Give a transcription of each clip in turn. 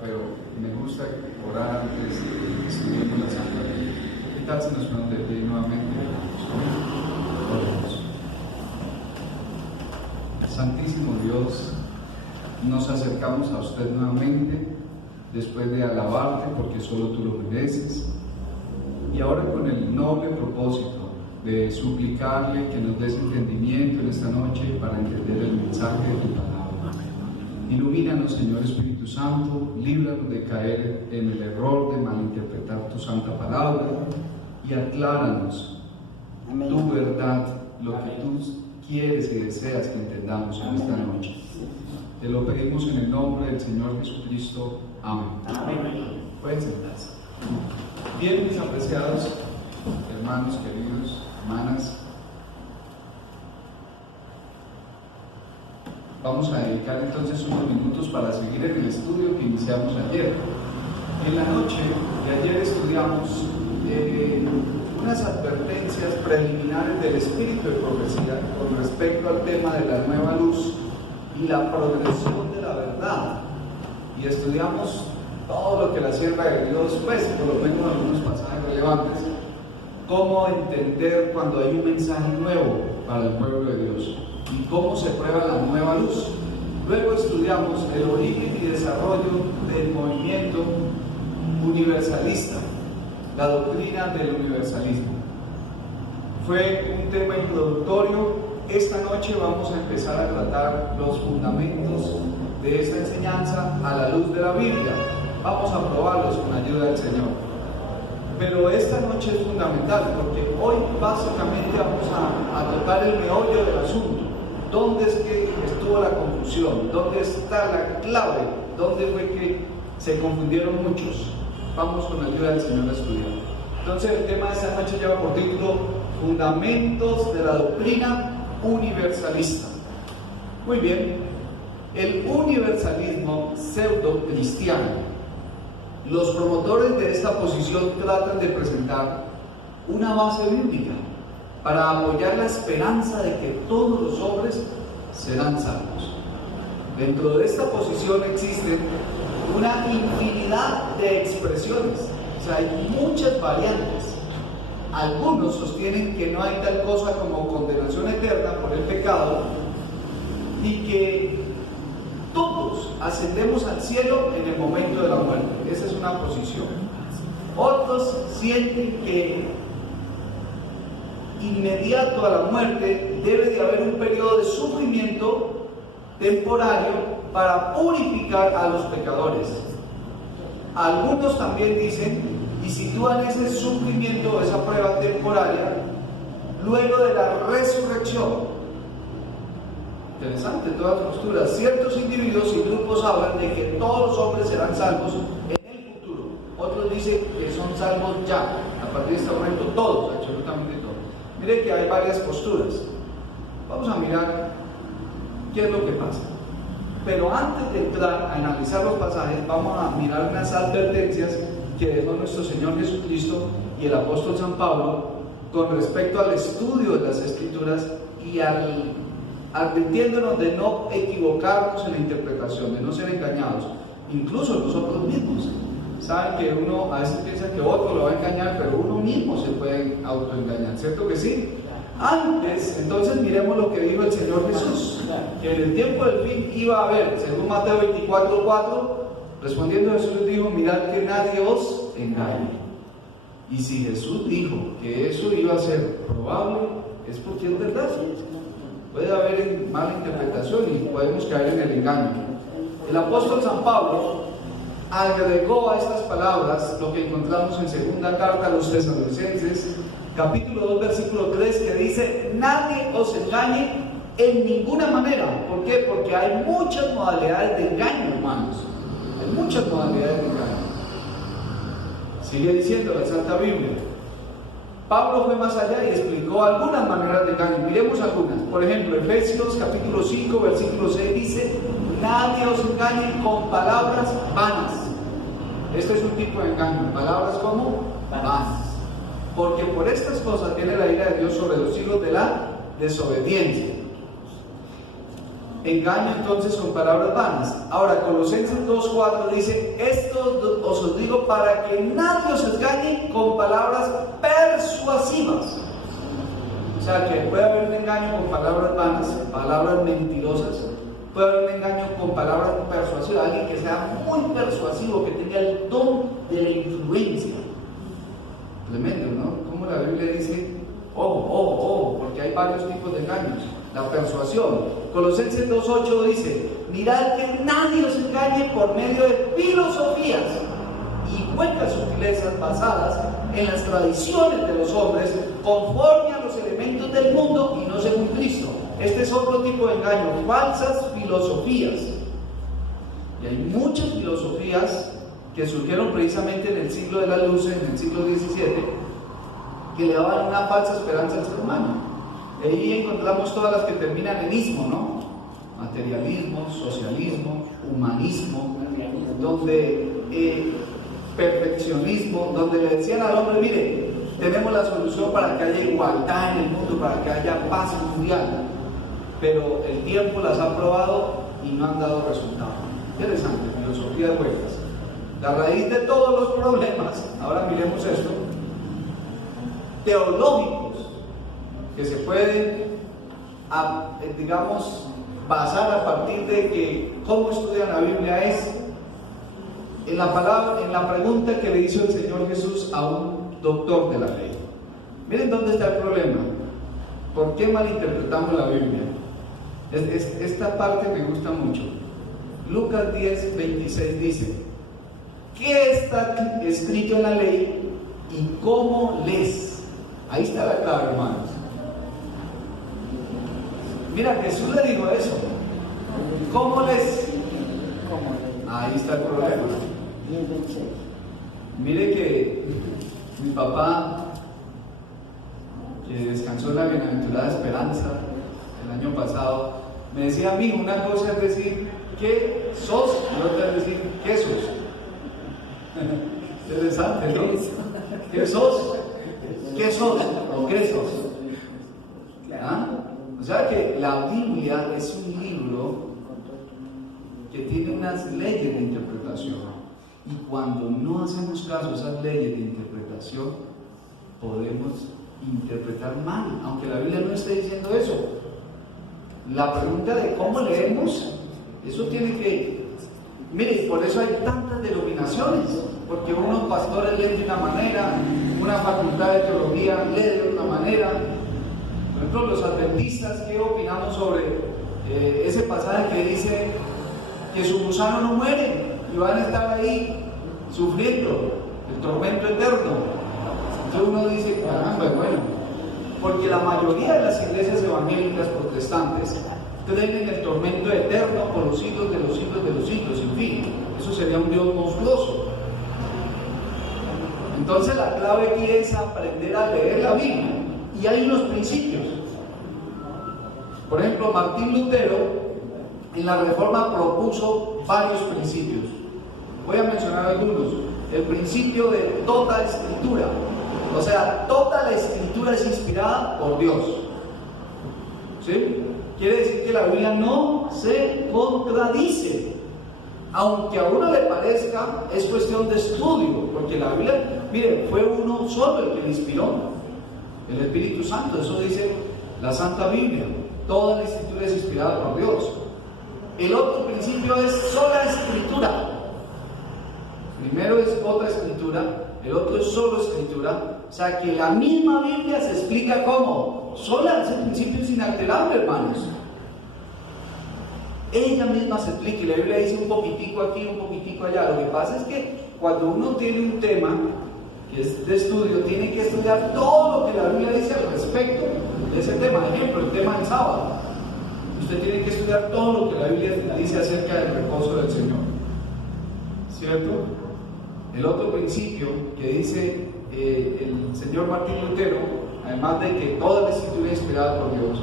pero me gusta orar antes de que estudiemos la Santa Biblia. ¿Qué tal si nos ponemos de pie nuevamente? Oremos. Santísimo Dios, nos acercamos a usted nuevamente después de alabarte porque solo tú lo mereces, y ahora con el noble propósito de suplicarle que nos des entendimiento en esta noche para entender el mensaje de tu palabra. Ilumínanos, Señor Espíritu Santo, líbranos de caer en el error de malinterpretar tu santa palabra y acláranos tu verdad, lo que tú quieres y deseas que entendamos en esta noche. Te lo pedimos en el nombre del Señor Jesucristo. Amén. Pueden sentarse. Bien, mis apreciados hermanos, queridos, hermanas, vamos a dedicar entonces unos minutos para seguir en el estudio que iniciamos ayer. En la noche de ayer estudiamos unas advertencias preliminares del espíritu de profecía con respecto al tema de la nueva luz y la progresión de la verdad. Y estudiamos todo lo que la sierva de Dios, pues por lo menos algunos pasajes relevantes, cómo entender cuando hay un mensaje nuevo para el pueblo de Dios y cómo se prueba la nueva luz. Luego estudiamos el origen y desarrollo del movimiento universalista, la doctrina del universalismo. Fue un tema introductorio. Esta noche vamos a empezar a tratar los fundamentos de esta enseñanza a la luz de la Biblia. Vamos a probarlos con ayuda del Señor. Pero esta noche es fundamental porque hoy básicamente vamos a tocar el meollo del asunto. ¿Dónde es que estuvo la confusión? ¿Dónde está la clave? ¿Dónde fue que se confundieron muchos? Vamos con ayuda del Señor a estudiar. Entonces el tema de esta noche lleva por título Fundamentos de la doctrina universalista. Muy bien, el universalismo pseudo-cristiano. Los promotores de esta posición tratan de presentar una base bíblica para apoyar la esperanza de que todos los hombres serán salvos. Dentro de esta posición existen una infinidad de expresiones, o sea, hay muchas variantes. Algunos sostienen que no hay tal cosa como condenación eterna por el pecado y que todos ascendemos al cielo en el momento de la muerte. Esa es una posición. Otros sienten que inmediato a la muerte debe de haber un periodo de sufrimiento temporario para purificar a los pecadores. Algunos también dicen y sitúan ese sufrimiento, esa prueba temporaria, luego de la resurrección. Interesante todas las posturas. Ciertos individuos y grupos hablan de que todos los hombres serán salvos en el futuro. Otros dicen que son salvos ya, a partir de este momento todos, absolutamente todos. Mire que hay varias posturas. Vamos a mirar qué es lo que pasa. Pero antes de entrar a analizar los pasajes, vamos a mirar unas advertencias que dejó nuestro Señor Jesucristo y el apóstol San Pablo con respecto al estudio de las Escrituras y advirtiéndonos de no equivocarnos en la interpretación, de no ser engañados, incluso nosotros mismos. Saben que uno a veces piensa que otro lo va a engañar, pero uno mismo se puede autoengañar, ¿cierto que sí? Antes, entonces miremos lo que dijo el Señor Jesús, que en el tiempo del fin iba a haber, según Mateo 24:4, respondiendo Jesús les dijo, mirad que nadie os engañe. Y si Jesús dijo que eso iba a ser probable, es porque es verdad. Puede haber mala interpretación y podemos caer en el engaño. El apóstol San Pablo agregó a estas palabras lo que encontramos en segunda carta a los Tesalonicenses, capítulo 2, versículo 3, que dice, nadie os engañe en ninguna manera. ¿Por qué? Porque hay muchas modalidades de engaño, hermanos. Hay muchas modalidades de engaño. Sigue diciendo la Santa Biblia. Pablo fue más allá y explicó algunas maneras de engaño. Miremos algunas. Por ejemplo, Efesios capítulo 5, versículo 6 dice, nadie os engañe con palabras vanas. Este es un tipo de engaño. Palabras como vanas. Porque por estas cosas viene la ira de Dios sobre los hijos de la desobediencia. engaño entonces con palabras vanas. Ahora, Colosenses 2:4 dice: esto os digo para que nadie os engañe con palabras persuasivas. O sea, que puede haber un engaño con palabras vanas, palabras mentirosas. Puede haber un engaño con palabras persuasivas, alguien que sea muy persuasivo, que tenga el don de la influencia. Tremendo, ¿no? Como la Biblia dice: ojo, porque hay varios tipos de engaños. La persuasión. Colosenses 2:8 dice: mirad que nadie os engañe por medio de filosofías y huecas sutilezas basadas en las tradiciones de los hombres, conforme a los elementos del mundo y no según Cristo. Este es otro tipo de engaño, falsas filosofías. Y hay muchas filosofías que surgieron precisamente en el siglo de la luz, en el siglo XVII, que le daban una falsa esperanza al ser humano. Ahí encontramos todas las que terminan en ismo, ¿no? Materialismo, socialismo, humanismo, donde perfeccionismo, donde le decían al hombre: mire, tenemos la solución para que haya igualdad en el mundo, para que haya paz mundial. Pero el tiempo las ha probado y no han dado resultado. Interesante, filosofía de huecas. La raíz de todos los problemas, ahora miremos esto, teológicos, que se pueden, digamos, basar a partir de que cómo estudian la Biblia, es en la pregunta que le hizo el Señor Jesús a un doctor de la ley. Miren dónde está el problema. ¿Por qué malinterpretamos la Biblia? Esta parte me gusta mucho. Lucas 10:26 dice: ¿qué está escrito en la ley y cómo lees? Ahí está la clave, hermanos. Mira, Jesús le dijo eso. ¿Cómo lees? Ahí está el problema. Mire que mi papá, que descansó en la bienaventurada esperanza el año pasado, me decía: a mí una cosa es decir ¿qué sos? y otra es decir ¿qué sos? Interesante, ¿no? ¿Qué sos? ¿Qué sos? ¿O qué sos? ¿Ah? O sea que la Biblia es un libro que tiene unas leyes de interpretación, y cuando no hacemos caso a esas leyes de interpretación, podemos interpretar mal, aunque la Biblia no esté diciendo eso. La pregunta de cómo leemos, eso tiene que... Mire, por eso hay tantas denominaciones, porque unos pastores leen de una manera, una facultad de teología lee de una manera. Por ejemplo, los adventistas, ¿qué opinamos sobre ese pasaje que dice que su gusano no muere y van a estar ahí sufriendo el tormento eterno? Entonces uno dice: caramba, bueno, porque la mayoría de las iglesias evangélicas protestantes creen en el tormento eterno por los siglos de los siglos de los siglos, sin fin. Eso sería un Dios monstruoso. Entonces la clave aquí es aprender a leer la Biblia, y hay unos principios. Por ejemplo, Martín Lutero en la Reforma propuso varios principios. Voy a mencionar algunos. El principio de toda escritura, o sea, toda la escritura es inspirada por Dios. ¿Sí? Quiere decir que la Biblia no se contradice. Aunque a uno le parezca, es cuestión de estudio, porque la Biblia, mire, fue uno solo el que la inspiró, el Espíritu Santo. Eso dice la Santa Biblia. Toda la escritura es inspirada por Dios. El otro principio es sola escritura. Primero es otra escritura, el otro es solo escritura. O sea que la misma Biblia se explica como sola. Ese principio es inalterable, hermanos. Ella misma se explica, y la Biblia dice un poquitico aquí, un poquitico allá. Lo que pasa es que cuando uno tiene un tema que es de estudio, tiene que estudiar todo lo que la Biblia dice al respecto de ese tema. Por ejemplo, el tema del sábado. Usted tiene que estudiar todo lo que la Biblia dice acerca del reposo del Señor, ¿cierto? El otro principio que dice el señor Martín Lutero, además de que toda la escritura es inspirada por Dios,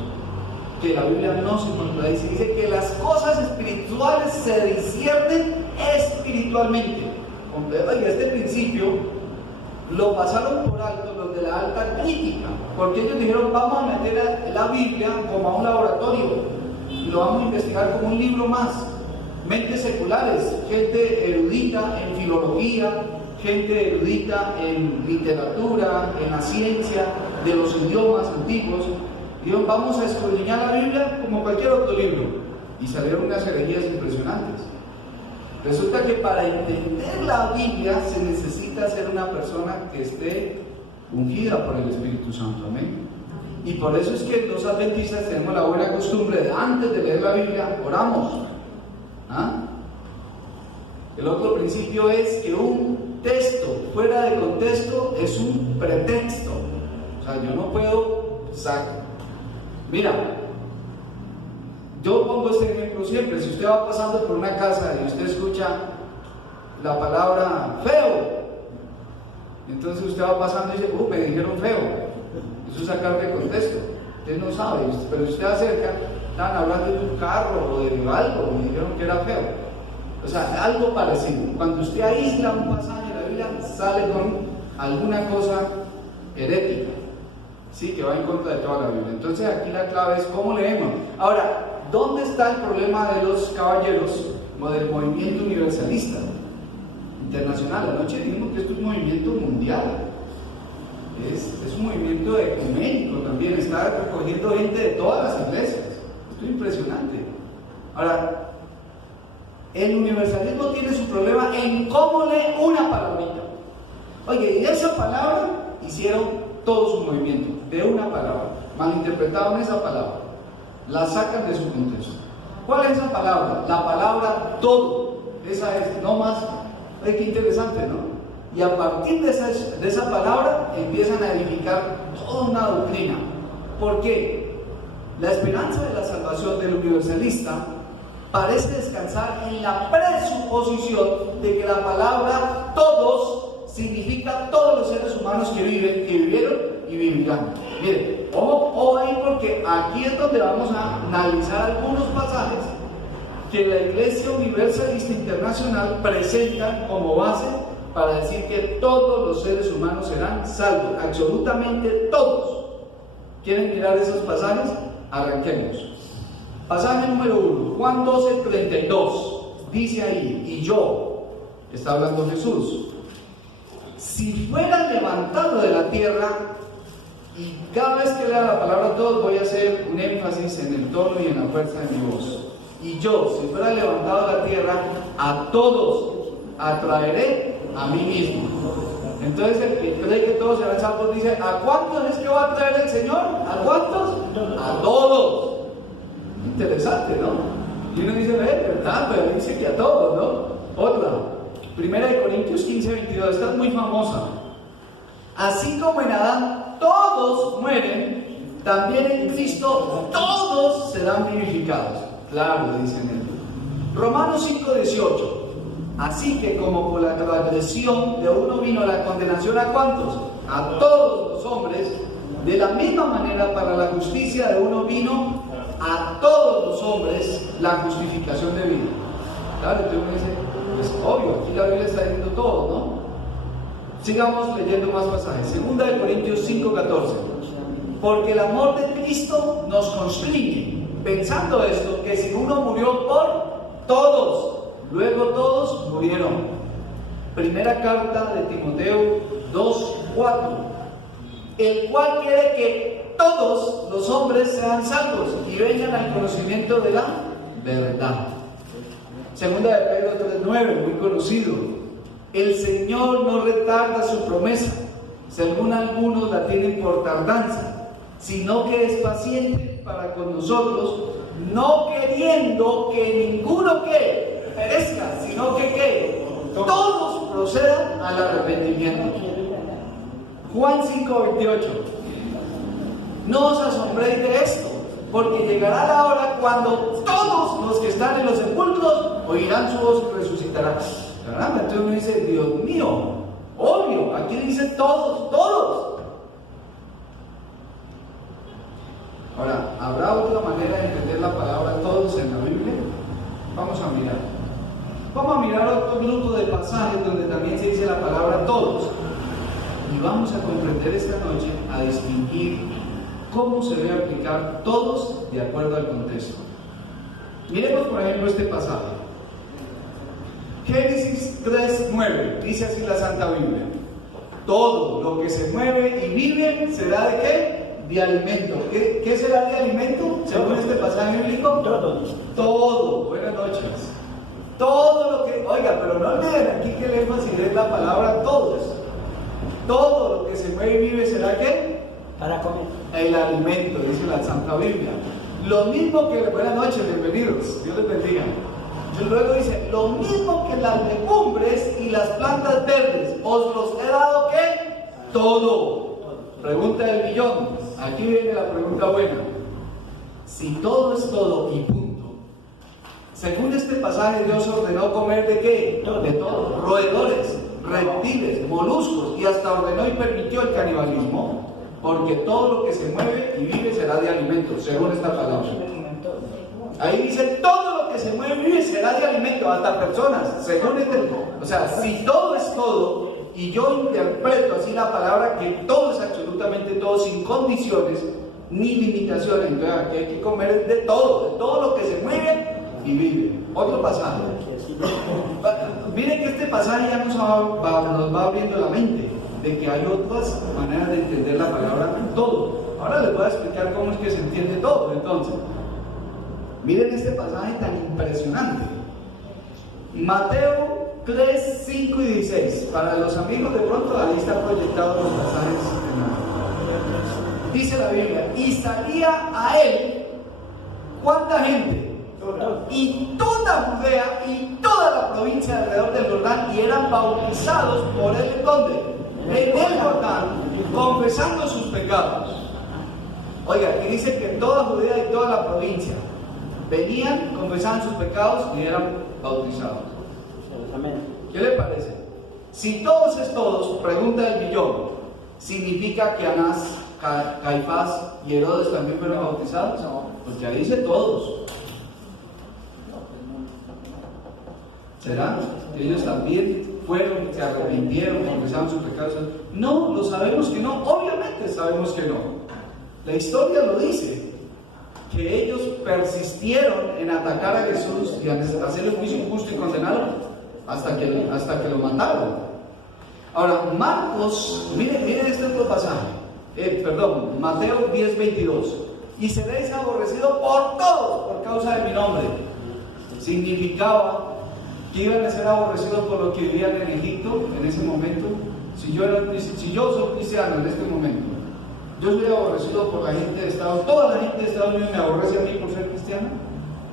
que la Biblia no se contradice, dice que las cosas espirituales se disciernen espiritualmente. Y este principio lo pasaron por alto los de la alta crítica, porque ellos dijeron: vamos a meter a la Biblia como a un laboratorio, lo vamos a investigar como un libro más. Mentes seculares, gente erudita en filología, gente erudita en literatura, en la ciencia de los idiomas antiguos. Dijeron, vamos a escudriñar la Biblia como cualquier otro libro. Y salieron unas herejías impresionantes. Resulta que para entender la Biblia se necesita ser una persona que esté ungida por el Espíritu Santo. Amén. Y por eso es que los adventistas tenemos la buena costumbre de, antes de leer la Biblia, oramos. ¿Ah? El otro principio es que un texto fuera de contexto es un pretexto. O sea, yo no puedo sacar. Mira, yo pongo este ejemplo siempre. Si usted va pasando por una casa y usted escucha la palabra feo, entonces usted va pasando y dice, me dijeron feo. Eso es sacar de contexto. Usted no sabe, pero si usted acerca, estaban hablando de un carro o de algo, me dijeron que era feo. O sea, algo parecido. Cuando usted aísla un pasaje de la Biblia, sale con alguna cosa herética, sí, que va en contra de toda la Biblia. Entonces aquí la clave es cómo leemos. Ahora, ¿dónde está el problema de los caballeros o del movimiento universalista internacional? Anoche dijimos que esto es un movimiento mundial, es un movimiento ecuménico también, está recogiendo gente de todas las iglesias. Esto es impresionante. Ahora, el universalismo tiene su problema en cómo lee una palabrita. Oye, y de esa palabra hicieron todo su movimiento, de una palabra, malinterpretaron esa palabra, la sacan de su contexto. ¿Cuál es esa palabra? La palabra todo. Esa es, no más. Ay, qué interesante, ¿no? Y a partir de esa palabra empiezan a edificar toda una doctrina. ¿Por qué? La esperanza de la salvación del universalista parece descansar en la presuposición de que la palabra todos significa todos los seres humanos que viven, que vivieron y vivirán. Miren, ojo ahí, porque aquí es donde vamos a analizar algunos pasajes que la Iglesia Universalista Internacional presenta como base para decir que todos los seres humanos serán salvos, absolutamente todos. ¿Quieren mirar esos pasajes? Arranquemos. Pasaje número 1, Juan 12:32, dice ahí, y yo, está hablando Jesús, si fuera levantado de la tierra, y cada vez que lea la palabra todos voy a hacer un énfasis en el tono y en la fuerza de mi voz, y yo, si fuera levantado de la tierra, a todos atraeré a mí mismo. Entonces el que cree que todos serán salvos dice, ¿a cuántos es que va a traer el Señor? ¿A cuántos? A todos. Interesante, ¿no? Y uno dice, ¿verdad? Pero dice que a todos, ¿no? Otra, 1 Corintios 15:22, esta es muy famosa. Así como en Adán todos mueren, también en Cristo todos serán vivificados. Claro, dicen ellos. Romanos 5:18. Así que como por la transgresión de uno vino la condenación, ¿a cuántos? A todos los hombres. De la misma manera, para la justicia de uno vino a todos los hombres la justificación de vida. Claro, entonces uno dice, pues obvio, aquí la Biblia está diciendo todo, ¿no? Sigamos leyendo más pasajes. 2 Corintios 5:14. Porque el amor de Cristo nos constriñe, pensando esto, que si uno murió por todos, luego todos murieron. Primera carta de Timoteo 2:4. El cual quiere que todos los hombres sean salvos y vengan al conocimiento de la verdad. Segunda de Pedro 3:9, muy conocido. El Señor no retarda su promesa, según algunos la tienen por tardanza, sino que es paciente para con nosotros, no queriendo que ninguno que perezca, sino que todos procedan al arrepentimiento. Juan 5:28. No os asombréis de esto, porque llegará la hora cuando todos los que están en los sepulcros oirán su voz y resucitarán. Caramba, entonces uno dice, Dios mío, obvio, aquí dice todos, todos. Ahora, ¿habrá otra manera de entender la palabra todos en la Biblia? Vamos a mirar. Vamos a mirar otro grupo de pasajes donde también se dice la palabra todos. Y vamos a comprender esta noche, a distinguir cómo se debe aplicar todos de acuerdo al contexto. Miremos por ejemplo este pasaje. Génesis 3:9, dice así la Santa Biblia: todo lo que se mueve y vive será ¿de qué? De alimento. ¿Qué será de alimento? Según este pasaje bíblico, todo. Buenas noches. Todo lo que, oiga, pero no olviden aquí que el énfasis es la palabra todos. Todo lo que se mueve y vive será ¿qué? Para comer. El alimento, dice la Santa Biblia. Lo mismo que, buenas noches, bienvenidos, Dios les bendiga. Y luego dice, lo mismo que las legumbres y las plantas verdes, os los he dado ¿qué? Todo. Pregunta del millón. Aquí viene la pregunta buena. Si todo es todo y punto, según este pasaje, Dios ordenó comer ¿de qué? De todo. Roedores, reptiles, moluscos, y hasta ordenó y permitió el canibalismo, porque todo lo que se mueve y vive será de alimento, según esta palabra. Ahí dice, todo lo que se mueve y vive será de alimento, hasta personas, según este. O sea, si todo es todo, y yo interpreto así la palabra que todo es absolutamente todo, sin condiciones ni limitaciones, entonces aquí hay que comer de todo lo que se mueve y vive. Otro pasaje. Miren que este pasaje ya nos va abriendo la mente de que hay otras maneras de entender la palabra todo. Ahora les voy a explicar cómo es que se entiende todo. Entonces, miren este pasaje tan impresionante. Mateo 3, 5 y 16. Para los amigos, de pronto ahí están proyectados los pasajes. Dice la Biblia: y salía a él, ¿cuánta gente? Y toda Judea y toda la provincia alrededor del Jordán, y eran bautizados por él. ¿En dónde? En el Jordán, confesando sus pecados. Oiga, aquí dice que toda Judea y toda la provincia venían, confesaban sus pecados y eran bautizados. ¿Qué le parece? Si todos es todos, pregunta el millón, ¿significa que Anás, Caifás y Herodes también fueron bautizados? Pues ya dice todos. ¿Será que ellos también fueron, se arrepintieron, confesaron sus pecados? No, lo sabemos que no, obviamente sabemos que no. La historia lo dice, que ellos persistieron en atacar a Jesús y hacerle juicio injusto y condenarlo hasta que lo mataron. Ahora, Marcos, miren este otro pasaje, Mateo 10:22. Y seréis aborrecidos por todos por causa de mi nombre. Significaba que iban a ser aborrecidos por los que vivían en Egipto en ese momento. Si yo soy cristiano en este momento, yo soy aborrecido por la gente de Estados Unidos. Toda la gente de Estados Unidos me aborrece a mí por ser cristiano.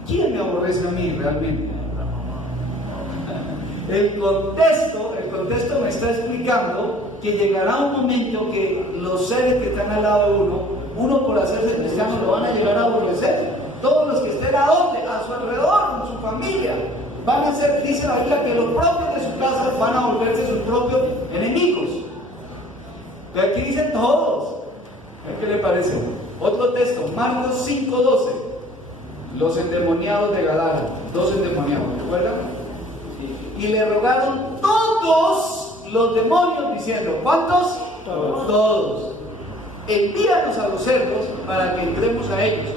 ¿Quién me aborrece a mí realmente? El contexto me está explicando que llegará un momento que los seres que están al lado de uno por hacerse cristiano lo van a llegar a aborrecer. Todos los que estén a su alrededor, en su familia, van a ser, dice la Biblia, que los propios de su casa van a volverse sus propios enemigos. Pero aquí dicen todos. ¿Qué le parece? Otro texto, Marcos 5:12. Los endemoniados de Gadara, 2 endemoniados, ¿recuerdan? Y le rogaron todos los demonios diciendo, ¿cuántos? Todos. Envíanos a los cerdos para que entremos a ellos.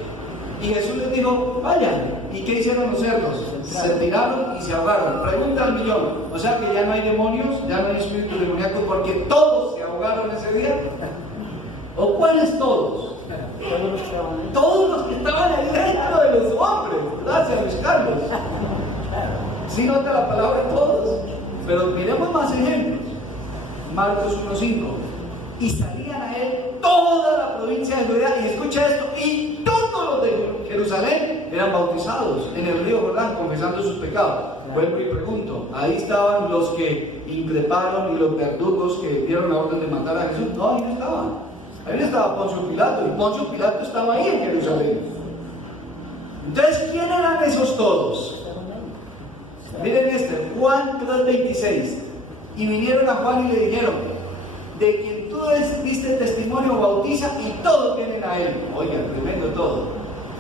Y Jesús les dijo, vayan. ¿Y qué hicieron los cerdos? Se tiraron y se ahogaron. Pregunta al millón. O sea que ya no hay demonios, ya no hay espíritus demoníacos porque todos se ahogaron ese día. ¿O cuáles todos? Todos los que estaban ahí dentro de los hombres. Gracias, Luis Carlos. Sí nota la palabra todos. Pero miremos más ejemplos. Marcos 1:5. Y salían a él toda la provincia de Judea, y escucha esto, y todos los de Jerusalén eran bautizados en el río Jordán, confesando sus pecados. Vuelvo y pregunto, ¿ahí estaban los que increparon y los verdugos que dieron la orden de matar a Jesús? No, ahí no estaban. Ahí no estaba Poncio Pilato, y Poncio Pilato estaba ahí en Jerusalén. Entonces, ¿quién eran esos todos? Miren Juan 3:26. Y vinieron a Juan y le dijeron, de quien tú diste testimonio bautiza, y todos vienen a él. Oiga, tremendo todo.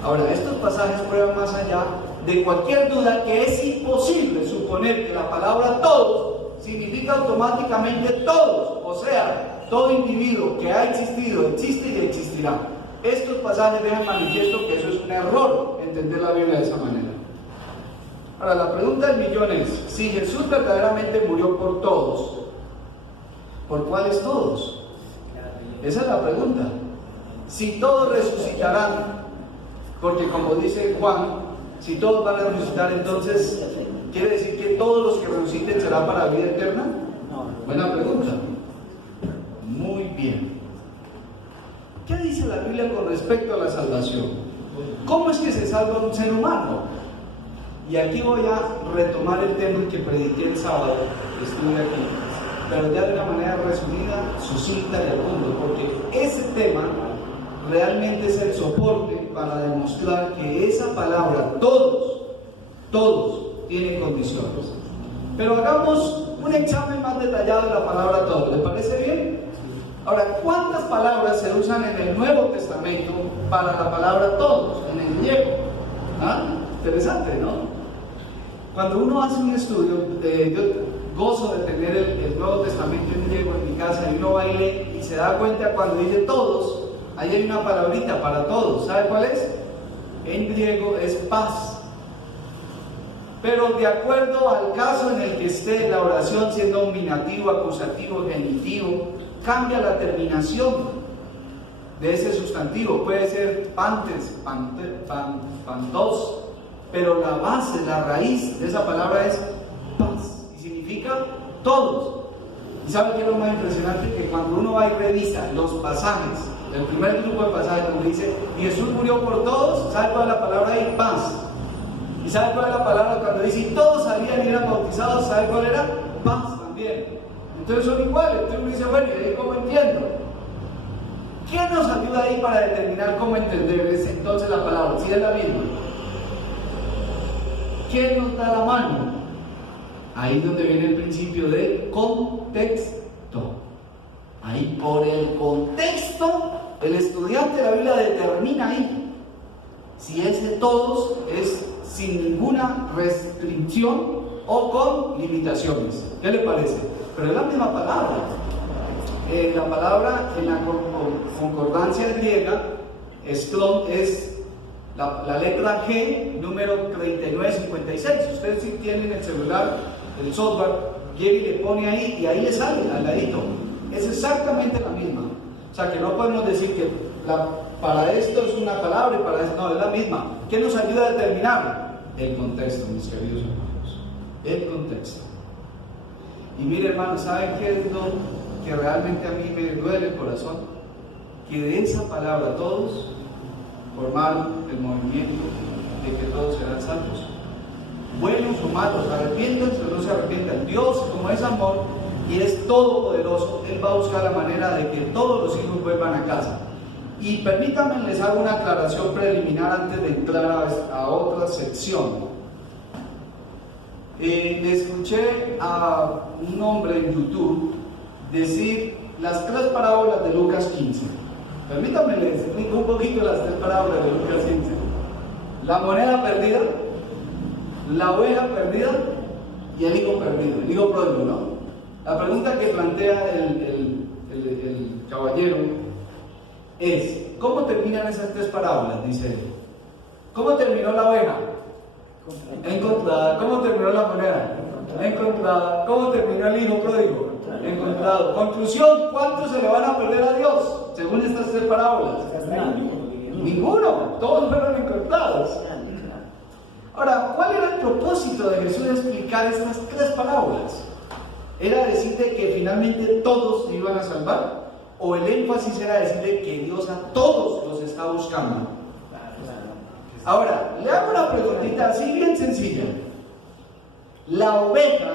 Ahora, estos pasajes prueban más allá de cualquier duda que es imposible suponer que la palabra todos significa automáticamente todos, o sea, todo individuo que ha existido, existe y existirá. Estos pasajes dejan manifiesto que eso es un error, entender la Biblia de esa manera. Ahora, la pregunta del millón es, si Jesús verdaderamente murió por todos, ¿por cuáles todos? Esa es la pregunta. Si todos resucitarán, porque como dice Juan, si todos van a resucitar, entonces, ¿quiere decir que todos los que resuciten serán para vida eterna? Buena pregunta. Muy bien. ¿Qué dice la Biblia con respecto a la salvación? ¿Cómo es que se salva un ser humano? Y aquí voy a retomar el tema que prediqué el sábado, que estuve aquí, pero ya de una manera resumida, sucinta y al punto, porque ese tema realmente es el soporte para demostrar que esa palabra, todos tienen condiciones. Pero hagamos un examen más detallado de la palabra todos, ¿le parece bien? Ahora, ¿cuántas palabras se usan en el Nuevo Testamento para la palabra todos, en el griego? ¿Ah? Interesante, ¿no? Cuando uno hace un estudio, yo gozo de tener el Nuevo Testamento en griego en mi casa, y uno va y lee y se da cuenta cuando dice todos, ahí hay una palabrita para todos. ¿Sabe cuál es? En griego es paz. Pero de acuerdo al caso en el que esté la oración, siendo nominativo, acusativo, genitivo, cambia la terminación de ese sustantivo. Puede ser pantes, pantos, pero la base, la raíz de esa palabra es paz, y significa todos. ¿Y sabe qué es lo más impresionante? Que cuando uno va y revisa los pasajes, el primer grupo de pasajes donde dice Jesús murió por todos, ¿sabe cuál es la palabra ahí? Paz. ¿Y sabe cuál es la palabra cuando dice y todos salían y eran bautizados? ¿Sabe cuál era? Paz también. Entonces son iguales. Entonces uno dice, bueno, ¿y ahí cómo entiendo? ¿Qué nos ayuda ahí para determinar cómo entender entonces la palabra? Si es la misma. ¿Qué nos da la mano? Ahí es donde viene el principio del contexto. Ahí por el contexto, el estudiante de la Biblia determina ahí si ese todos es sin ninguna restricción o con limitaciones. ¿Qué le parece? Pero es la misma palabra. La palabra en la concordancia griega, esklon, es la letra G, número 3956. Ustedes si tienen el celular, el software, llega y le pone ahí y ahí le sale al ladito. Es exactamente la misma. O sea que no podemos decir que para esto es una palabra y para esto no, es la misma. ¿Qué nos ayuda a determinar? El contexto, mis queridos hermanos. El contexto. Y mire, hermanos, ¿saben qué es lo que realmente a mí me duele el corazón? Que de esa palabra todos formaron el movimiento de que todos serán salvos. Buenos o malos, arrepiéntanse o no se arrepientan. Dios, como es amor y es todopoderoso, Él va a buscar la manera de que todos los hijos vuelvan a casa. Y permítanme, les hago una aclaración preliminar antes de entrar a otra sección. Le escuché a un hombre en YouTube decir las 3 parábolas de Lucas 15. Permítanme, les explico un poquito las 3 parábolas de Lucas 15. La moneda perdida, la oveja perdida y el hijo perdido, el hijo pródigo, ¿no? La pregunta que plantea el caballero es, ¿cómo terminan esas 3 parábolas? Dice él. ¿Cómo terminó la oveja? Encontrada. ¿Cómo terminó la moneda? Encontrada. ¿Cómo terminó el hijo pródigo? Encontrado. Conclusión, ¿cuántos se le van a perder a Dios? Según estas 3 parábolas. Ninguno. Todos fueron encontrados. Ahora, ¿cuál era el propósito de Jesús de explicar estas 3 parábolas? ¿Era decirte que finalmente todos se iban a salvar? ¿O el énfasis era decirle que Dios a todos los está buscando? Ahora, le hago una preguntita así bien sencilla. La oveja,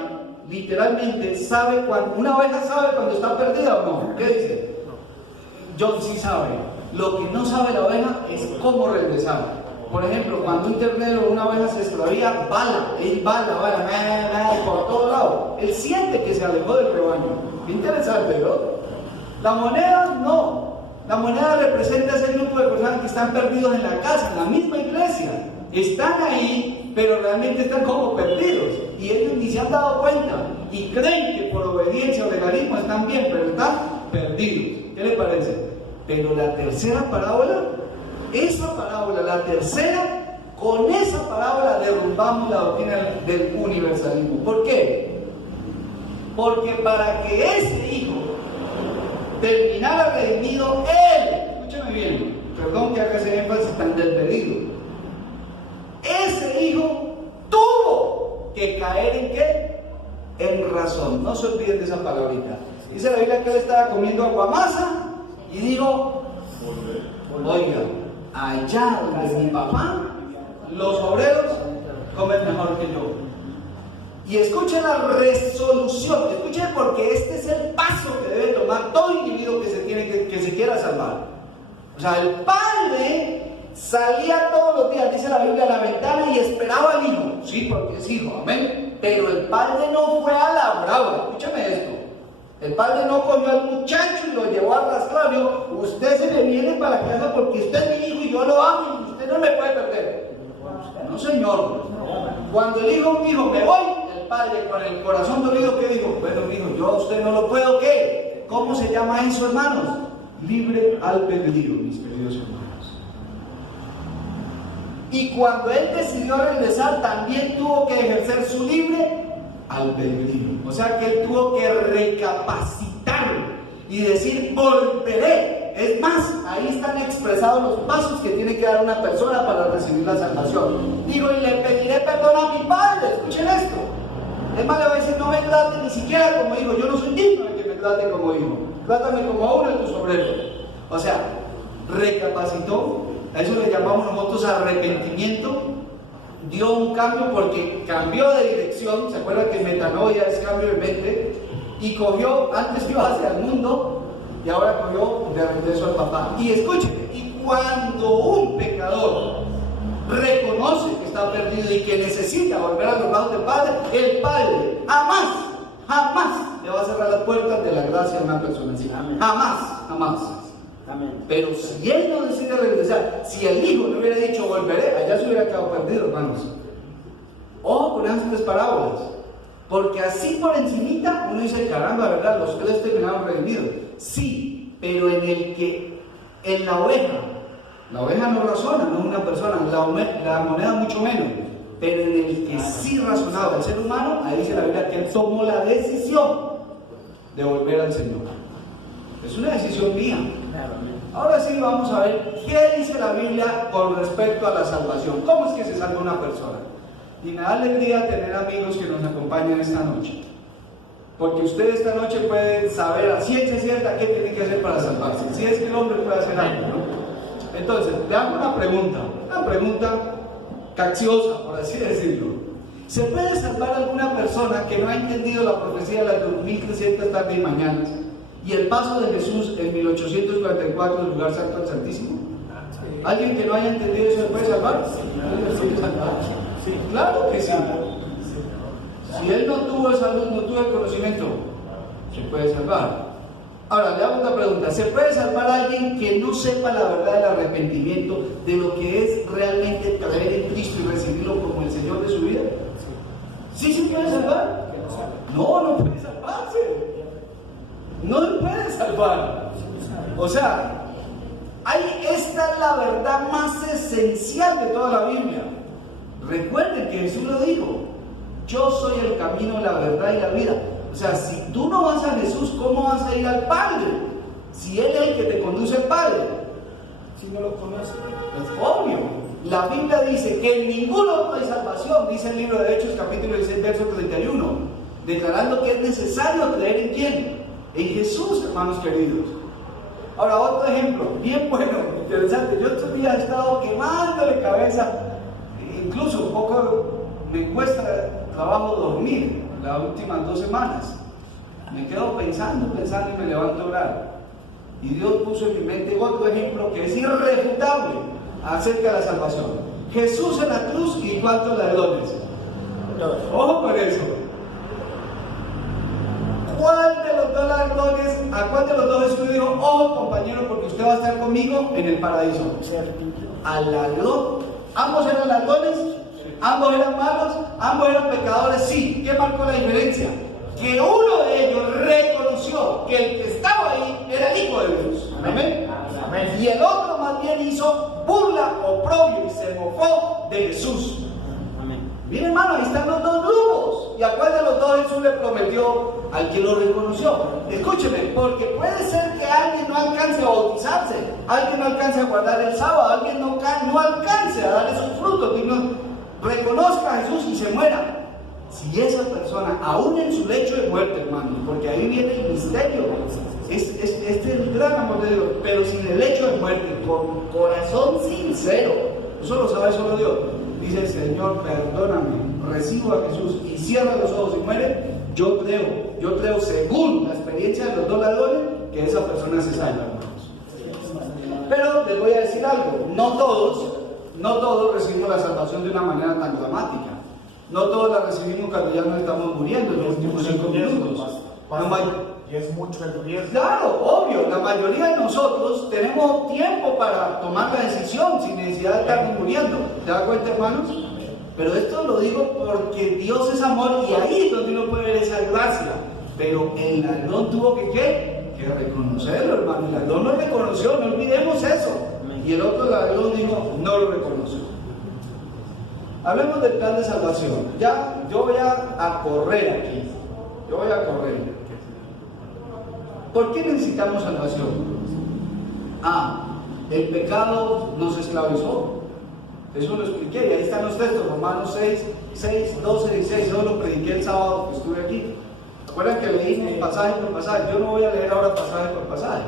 literalmente, sabe cuando... ¿Una oveja sabe cuando está perdida o no? ¿Qué dice? John sí sabe. Lo que no sabe la oveja es cómo regresar. Por ejemplo, cuando un ternero o una oveja se extravía, él bala, por todo lado. Él siente que se alejó del rebaño. Qué interesante, ¿no? La moneda no. La moneda representa ese grupo de personas que están perdidos en la casa, en la misma iglesia. Están ahí, pero realmente están como perdidos. Y ellos ni se han dado cuenta. Y creen que por obediencia o legalismo están bien, pero están perdidos. ¿Qué le parece? Pero la tercera parábola, esa parábola, la tercera, Con esa parábola derrumbamos la doctrina del universalismo. ¿Por qué? Porque para que ese hijo terminara redimido, él, escúchame bien, perdón que haga ese énfasis tan desvelido, ese hijo tuvo que caer ¿en qué? En razón. No se olviden de esa palabrita. Dice la Biblia que él estaba comiendo aguamasa y dijo: oiga, allá donde mi papá, los obreros comen mejor que yo. Y escuchen la resolución, escuchen, porque este es el paso que debe tomar todo individuo que se quiera salvar. O sea, el padre salía todos los días, dice la Biblia, a la ventana y esperaba al hijo. Sí, porque es hijo, amén. Pero el padre no fue a la brava. Escúchame esto. El padre no cogió al muchacho y lo llevó a arrastrarlo. Usted se me viene para la casa porque usted es mi hijo y yo lo amo y usted no me puede perder. No, señor. Cuando el hijo dijo: me voy, el padre con el corazón dolido, ¿qué dijo? Bueno, hijo, yo a usted no lo puedo, ¿qué? ¿Cómo se llama eso, hermanos? Libre albedrío, mis queridos hermanos. Y cuando él decidió regresar, también tuvo que ejercer su libre albedrío. O sea que él tuvo que recapacitar y decir: volveré. Es más, ahí están expresados los pasos que tiene que dar una persona para recibir la salvación. Digo: y le pediré perdón a mi padre. Escuchen esto. Es más, le va a decir: no me trate ni siquiera como hijo. Yo no soy digno de que me trate como hijo. Trátame como a uno de tus obreros. O sea, recapacitó. A eso le llamamos nosotros arrepentimiento. Dio un cambio porque cambió de dirección. ¿Se acuerdan que metanoia es cambio de mente? Y cogió, antes iba hacia el mundo y ahora cogió de regreso al papá. Y escúcheme, y cuando un pecador reconoce que está perdido y que necesita volver a los brazos del Padre, el Padre jamás le va a cerrar las puertas de la gracia a una persona así. Jamás. Amén. Pero si él no decide regresar, si el hijo le hubiera dicho: volveré, allá se hubiera quedado perdido, hermanos. Ojo con esas tres parábolas, porque así por encimita uno dice: caramba, ¿verdad? Los tres terminaron redimidos. Sí, pero en la oveja no razona, no es una persona, la moneda mucho menos, pero en el que sí razonaba el ser humano, ahí dice la Biblia que él tomó la decisión de volver al Señor. Es una decisión mía. Ahora sí vamos a ver qué dice la Biblia con respecto a la salvación. ¿Cómo es que se salva una persona? Y me da alegría tener amigos que nos acompañan esta noche, porque usted esta noche puede saber a ciencia cierta qué tiene que hacer para salvarse, si es que el hombre puede hacer algo, ¿no? Entonces, le hago una pregunta capciosa, por así decirlo. ¿Se puede salvar alguna persona que no ha entendido la profecía de las 2300 tardes y mañanas y el paso de Jesús en 1844 del lugar santo al Santísimo? ¿Alguien que no haya entendido eso se puede salvar? Sí, claro que sí. Si él no tuvo salud, no tuvo el conocimiento, se puede salvar. Ahora, le hago una pregunta: ¿se puede salvar a alguien que no sepa la verdad del arrepentimiento, de lo que es realmente creer en Cristo y recibirlo como el Señor de su vida? ¿Sí se puede salvar? No puede salvarse. No se puede salvar. O sea, esta es la verdad más esencial de toda la Biblia. Recuerden que Jesús lo dijo: yo soy el camino, la verdad y la vida. O sea, si tú no vas a Jesús, ¿cómo vas a ir al Padre? Si Él es el que te conduce al Padre. Si no lo conoces, es obvio. La Biblia dice que en ningún otro hay salvación, dice el libro de Hechos, capítulo 16, verso 31, declarando que es necesario creer en ¿quién? En Jesús, hermanos queridos. Ahora, otro ejemplo, bien bueno, interesante. Yo estos días he estado quemándole cabeza, incluso un poco me cuesta trabajo dormir las últimas 2 semanas. Me quedo pensando y me levanto a orar. Y Dios puso en mi mente otro ejemplo que es irrefutable acerca de la salvación. Jesús en la cruz y 4 ladrones. Ojo con eso. ¿Cuál de los 2 ladrones, a cuál de los 2 Jesús dijo: ojo, compañero, porque usted va a estar conmigo en el paraíso? Al ladrón. ¿Ambos eran ladrones? ¿Ambos eran malos? ¿Ambos eran pecadores? Sí. ¿Qué marcó la diferencia? Que uno de ellos reconoció que el que estaba ahí era el Hijo de Dios. Amén. Y el otro más bien hizo burla, oprobio y se mofó de Jesús. Amén. Miren, hermano, ahí están los dos grupos. ¿Y a cuál de los dos Jesús le prometió? Al que lo reconoció. Escúcheme, porque puede ser que alguien no alcance a bautizarse, alguien no alcance a guardar el sábado, alguien no alcance a darle sus frutos, y no reconozca a Jesús y se muera. Si esa persona, aún en su lecho de muerte, hermano, porque ahí viene el misterio, este es el gran amor de Dios, pero sin el lecho de muerte, con corazón sincero, eso lo sabe solo Dios, dice: Señor, perdóname, recibo a Jesús, y cierra los ojos y muere. Yo creo, según la experiencia de los dos ladrones, que esa persona se salva, hermanos. Pero les voy a decir algo: no todos recibimos la salvación de una manera tan dramática. No todos la recibimos cuando ya nos estamos muriendo en los últimos 5 minutos. Y es mucho el riesgo. Claro, obvio, la mayoría de nosotros tenemos tiempo para tomar la decisión sin necesidad de estarnos muriendo. ¿Te das cuenta, hermanos? Pero esto lo digo porque Dios es amor y ahí es donde uno puede ver esa gracia. Pero el ladrón tuvo que reconocerlo, hermano. El ladrón lo reconoció, no olvidemos eso. Y el otro ladrón dijo: no lo reconoció. Hablemos del plan de salvación. Ya, yo voy a correr aquí. Yo voy a correr. ¿Por qué necesitamos salvación? El pecado nos esclavizó. Eso lo expliqué y ahí están los textos, Romanos 6, 12 y 6. Yo lo prediqué el sábado que estuve aquí. ¿Recuerdan que leímos pasaje por pasaje? Yo no voy a leer ahora pasaje por pasaje.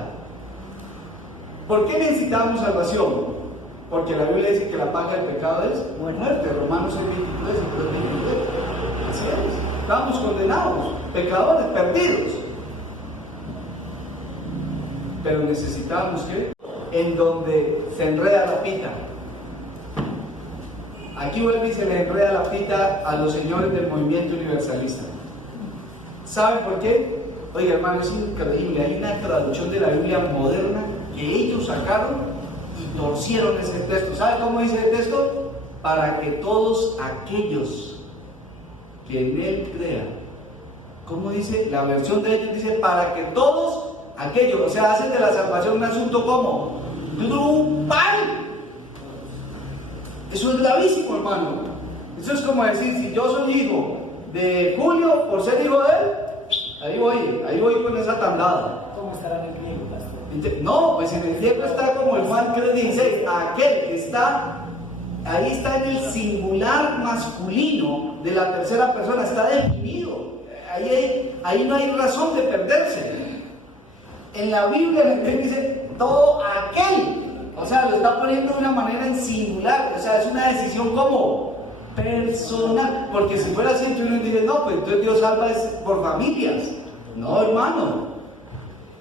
¿Por qué necesitamos salvación? Porque la Biblia dice que la paga del pecado es muerte. Romanos 6, 23 y 23. Así es. Estamos condenados, pecadores, perdidos. Pero necesitamos que, en donde se enreda la pita. Aquí vuelve y se le enreda la pita a los señores del movimiento universalista. ¿Saben por qué? Oye, hermano, es increíble. Hay una traducción de la Biblia moderna que ellos sacaron y torcieron ese texto. ¿Saben cómo dice el texto? Para que todos aquellos que en él crean. ¿Cómo dice? La versión de ellos dice: para que todos aquellos, o sea, hacen de la salvación un asunto como grupal. Eso es gravísimo, hermano. Eso es como decir: si yo soy hijo de Julio por ser hijo de él, ahí voy con esa tandada. ¿Cómo estará en el griego, pastor? No, pues en el griego está como el Juan 3:16, aquel que está, ahí está en el singular masculino de la tercera persona, está definido. Ahí no hay razón de perderse. En la Biblia en el griego dice todo aquel. O sea, lo está poniendo de una manera en singular. O sea, es una decisión como personal. Porque si fuera así, entonces uno dice: no, pues entonces Dios salva por familias. No, hermano.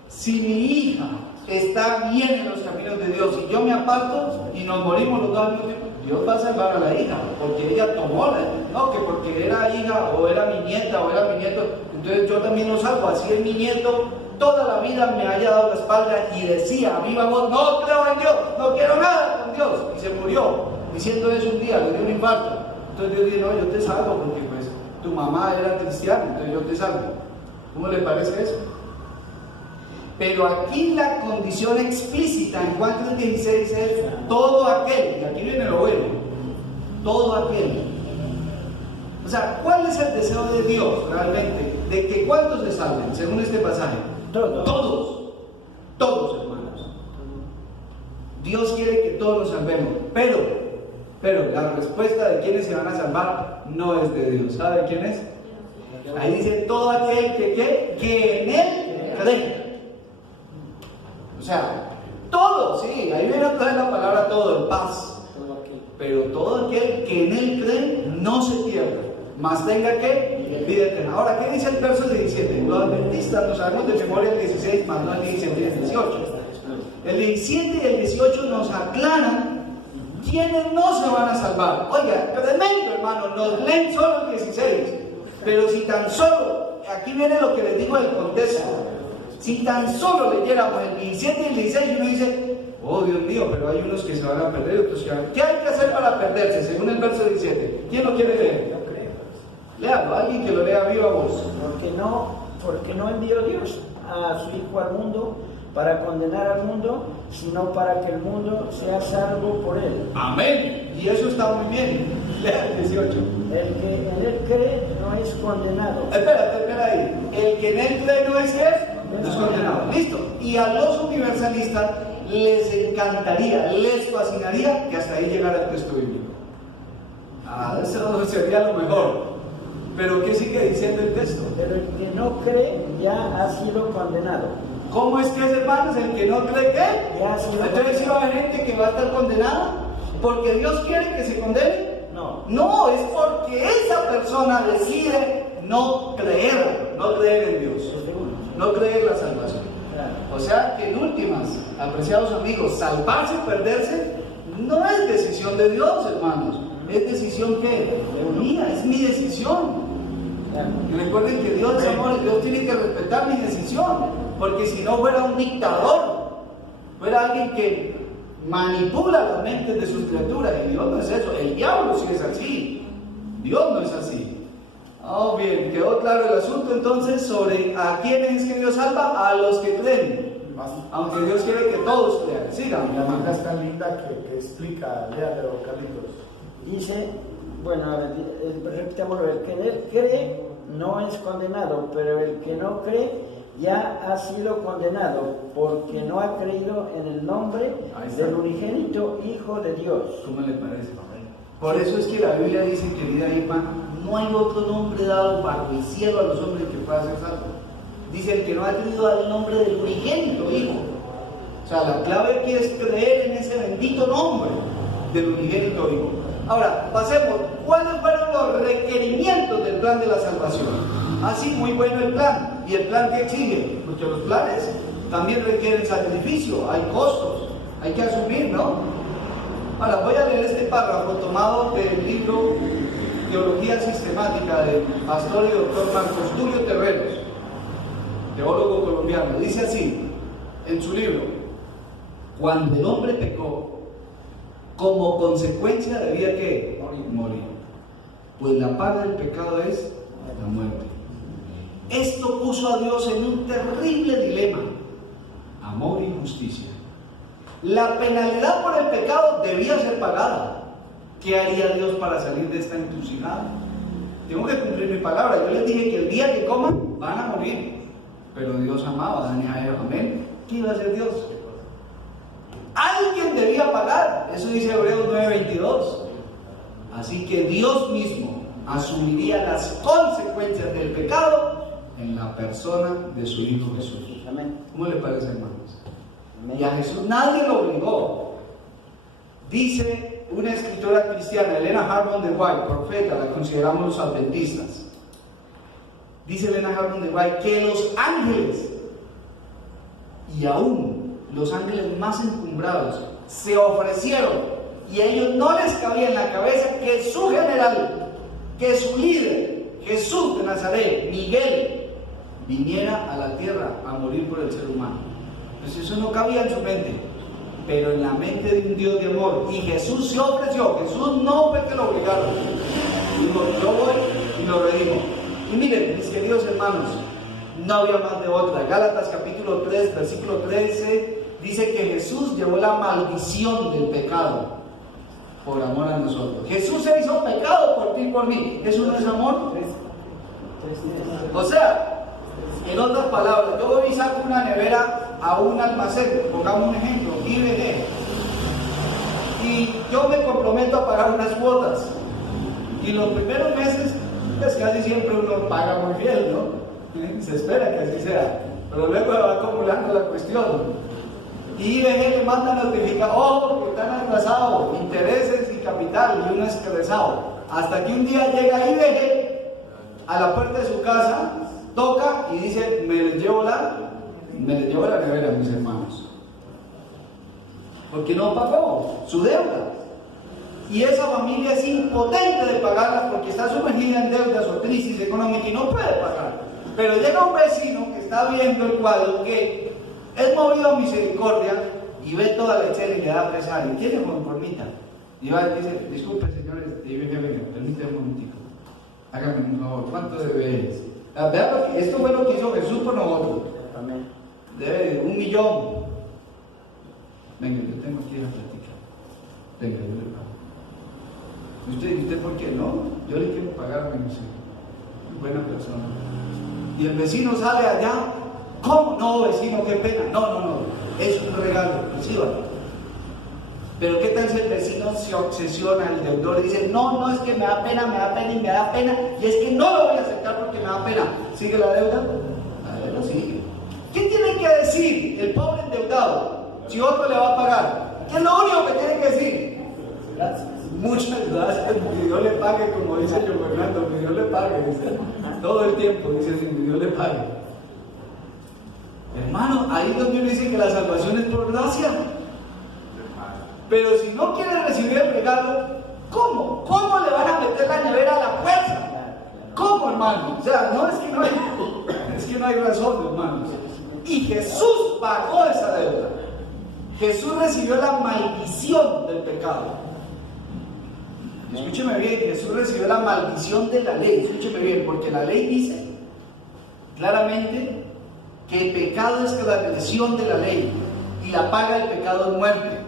Si mi hija está bien en los caminos de Dios y yo me aparto y nos morimos los dos al mismo tiempo, Dios va a salvar a la hija. Porque ella tomó no, que porque era hija o era mi nieta o era mi nieto, entonces yo también lo salvo. Así es mi nieto. Toda la vida me haya dado la espalda y decía a viva voz: no creo en Dios, no quiero nada con Dios, y se murió diciendo eso un día, le dio un infarto. Entonces Dios dice: no, yo te salvo porque pues tu mamá era cristiana, entonces yo te salvo. ¿Cómo le parece eso? Pero aquí la condición explícita en Juan 3:16 es todo aquel, y aquí viene lo bueno, todo aquel. O sea, ¿cuál es el deseo de Dios realmente? De que ¿cuántos se salven según este pasaje? Todos, hermanos. Dios quiere que todos nos salvemos, pero la respuesta de quiénes se van a salvar no es de Dios. ¿Sabe quién es? Ahí dice: todo aquel que en él cree. O sea, todo, sí, ahí viene otra vez la palabra todo, en paz. Pero todo aquel que en él cree no se pierda, mas tenga que vida eterna. Ahora, ¿qué dice el verso 17? Los adventistas nos sabemos de memoria el 16, más no el 17 y el 18. El 17 y el 18 nos aclaran quiénes no se van a salvar. Oiga, tremendo, hermano, nos leen solo el 16. Pero si tan solo, aquí viene lo que les digo del contexto. Si tan solo leyéramos el 17 y el 16, uno dice: oh, Dios mío, pero hay unos que se van a perder, otros que van a... ¿Qué hay que hacer para perderse? Según el verso 17. ¿Quién lo quiere leer? Yo creo. Léalo, alguien que lo lea a viva voz. Porque no envió Dios a su Hijo al mundo para condenar al mundo, sino para que el mundo sea salvo por él. Amén. Y eso está muy bien. Lea el 18. El que en él cree no es condenado. Espera ahí. El que en él cree no es qué? No es condenado. Listo. Y a los universalistas les encantaría, les fascinaría que hasta ahí llegara el texto bíblico. Eso sería lo mejor. Pero ¿qué sigue diciendo el texto? Pero el que no cree ya ha sido condenado. ¿Cómo es que es, hermanos? El que no cree que Ya ha sido entonces iba a haber gente que va a estar condenada porque Dios quiere que se condene. No, es porque esa persona decide no creer en Dios, no creer en la salvación. Claro. O sea que en últimas, apreciados amigos, salvarse y perderse no es decisión de Dios, hermanos. Es decisión que mía, es mi decisión. Claro. Y recuerden que Dios es amor y Dios tiene que respetar mi decisión, porque si no fuera un dictador, fuera alguien que manipula las mentes de sus criaturas, y Dios no es eso. El diablo sí es así, Dios no es así. Oh, bien, quedó claro el asunto entonces sobre a quiénes es que Dios salva, a los que creen, aunque Dios quiere que todos crean. Sigan. La marca es tan linda que explica, léatelo, Carlitos. Dice, bueno, a ver, repitámoslo, el que en él cree no es condenado, pero el que no cree ya ha sido condenado, porque no ha creído en el nombre del unigénito Hijo de Dios. ¿Cómo le parece? Por eso es que la Biblia dice, querida Irma, no hay otro nombre dado bajo el cielo a los hombres que pueda ser salvo. Dice, el que no ha creído al nombre del unigénito Hijo. O sea, la clave aquí es creer en ese bendito nombre del unigénito Hijo. Ahora, pasemos. ¿Cuáles fueron los requerimientos del plan de la salvación? Así, muy bueno el plan. ¿Y el plan qué exige? Porque los planes también requieren sacrificio, hay costos, hay que asumir, ¿no? Ahora, voy a leer este párrafo tomado del libro Teología Sistemática del pastor y doctor Marcos Tulio Terreros, teólogo colombiano. Dice así, en su libro: cuando el hombre pecó, como consecuencia debía ¿qué? Morir. Pues la paga del pecado es la muerte. Esto puso a Dios en un terrible dilema: amor y justicia. La penalidad por el pecado debía ser pagada. ¿Qué haría Dios para salir de esta encrucijada? Tengo que cumplir mi palabra. Yo les dije que el día que coman van a morir. Pero Dios amaba a Daniel, amén. ¿Qué iba a hacer Dios? Alguien debía pagar. Eso dice Hebreos 9:22. Así que Dios mismo asumiría las consecuencias del pecado en la persona de su Hijo Jesús. Amén. ¿Cómo le parece, hermanos? Amén. Y a Jesús nadie lo obligó. Dice una escritora cristiana, Elena Harmon de White, profeta, la consideramos los adventistas. Dice Elena Harmon de White que los ángeles, y aún los ángeles más encumbrados, se ofrecieron, y a ellos no les cabía en la cabeza que su general, que su líder, Jesús de Nazaret, Miguel, viniera a la tierra a morir por el ser humano. Pues eso no cabía en su mente, pero en la mente de un Dios de amor. Y Jesús se ofreció. Jesús no fue que lo obligaron. Dijo, yo voy, y lo redimo. Y miren, mis queridos hermanos, no había más de otra. Gálatas capítulo 3, versículo 13, dice que Jesús llevó la maldición del pecado por amor a nosotros. Jesús se hizo pecado por ti y por mí. ¿Eso no es amor? O sea, en otras palabras, yo voy y saco una nevera a un almacén, pongamos un ejemplo, IBG, y yo me comprometo a pagar unas cuotas, y los primeros meses, pues casi siempre uno paga muy bien, ¿no? Se espera que así sea, pero luego va acumulando la cuestión, y IBG le manda notificación, oh, que están atrasados, intereses y capital, y uno es estresado, hasta que un día llega IBG a la puerta de su casa, toca y dice, me les llevo la nevera, mis hermanos, porque no pagó su deuda, y esa familia es impotente de pagarla porque está sumergida en deudas o crisis económica y no puede pagar. Pero llega un vecino que está viendo el cuadro, que es movido a misericordia y ve toda la escena y le da pesar y tiene conformita y va y dice, disculpe señores, permítame un momentito, hágame un favor, ¿cuánto debe? Vean, esto fue lo que hizo Jesús por nosotros. Amén. debe de 1 millón. Venga, yo tengo que ir a platicar. Venga, yo le pago. ¿Usted por qué no? Yo le quiero pagar, no sé. Buena persona. Y el vecino sale allá. ¿Cómo? No, vecino, qué pena. No. Es un regalo, recíbalo. Pero ¿qué tal si el vecino se obsesiona, el deudor, y dice, no, es que me da pena, y es que no lo voy a aceptar porque me da pena? ¿Sigue la deuda? La deuda sigue. ¿Qué tiene que decir el pobre endeudado si otro le va a pagar? ¿Qué es lo único que tiene que decir? Gracias. Muchas gracias, que Dios le pague, como dice yo Fernando, que Dios le pague, dice, todo el tiempo dice así, que Dios le pague. Hermano, ahí es donde uno dice que la salvación es por gracia. Pero si no quiere recibir el regalo, ¿cómo? ¿Cómo le van a meter la nevera a la fuerza? ¿Cómo, hermano? O sea, no es que no hay razón, hermanos. Y Jesús pagó esa deuda. Jesús recibió la maldición del pecado. Escúcheme bien, Jesús recibió la maldición de la ley. Escúcheme bien, porque la ley dice claramente que el pecado es la transgresión de la ley y la paga del pecado es muerte.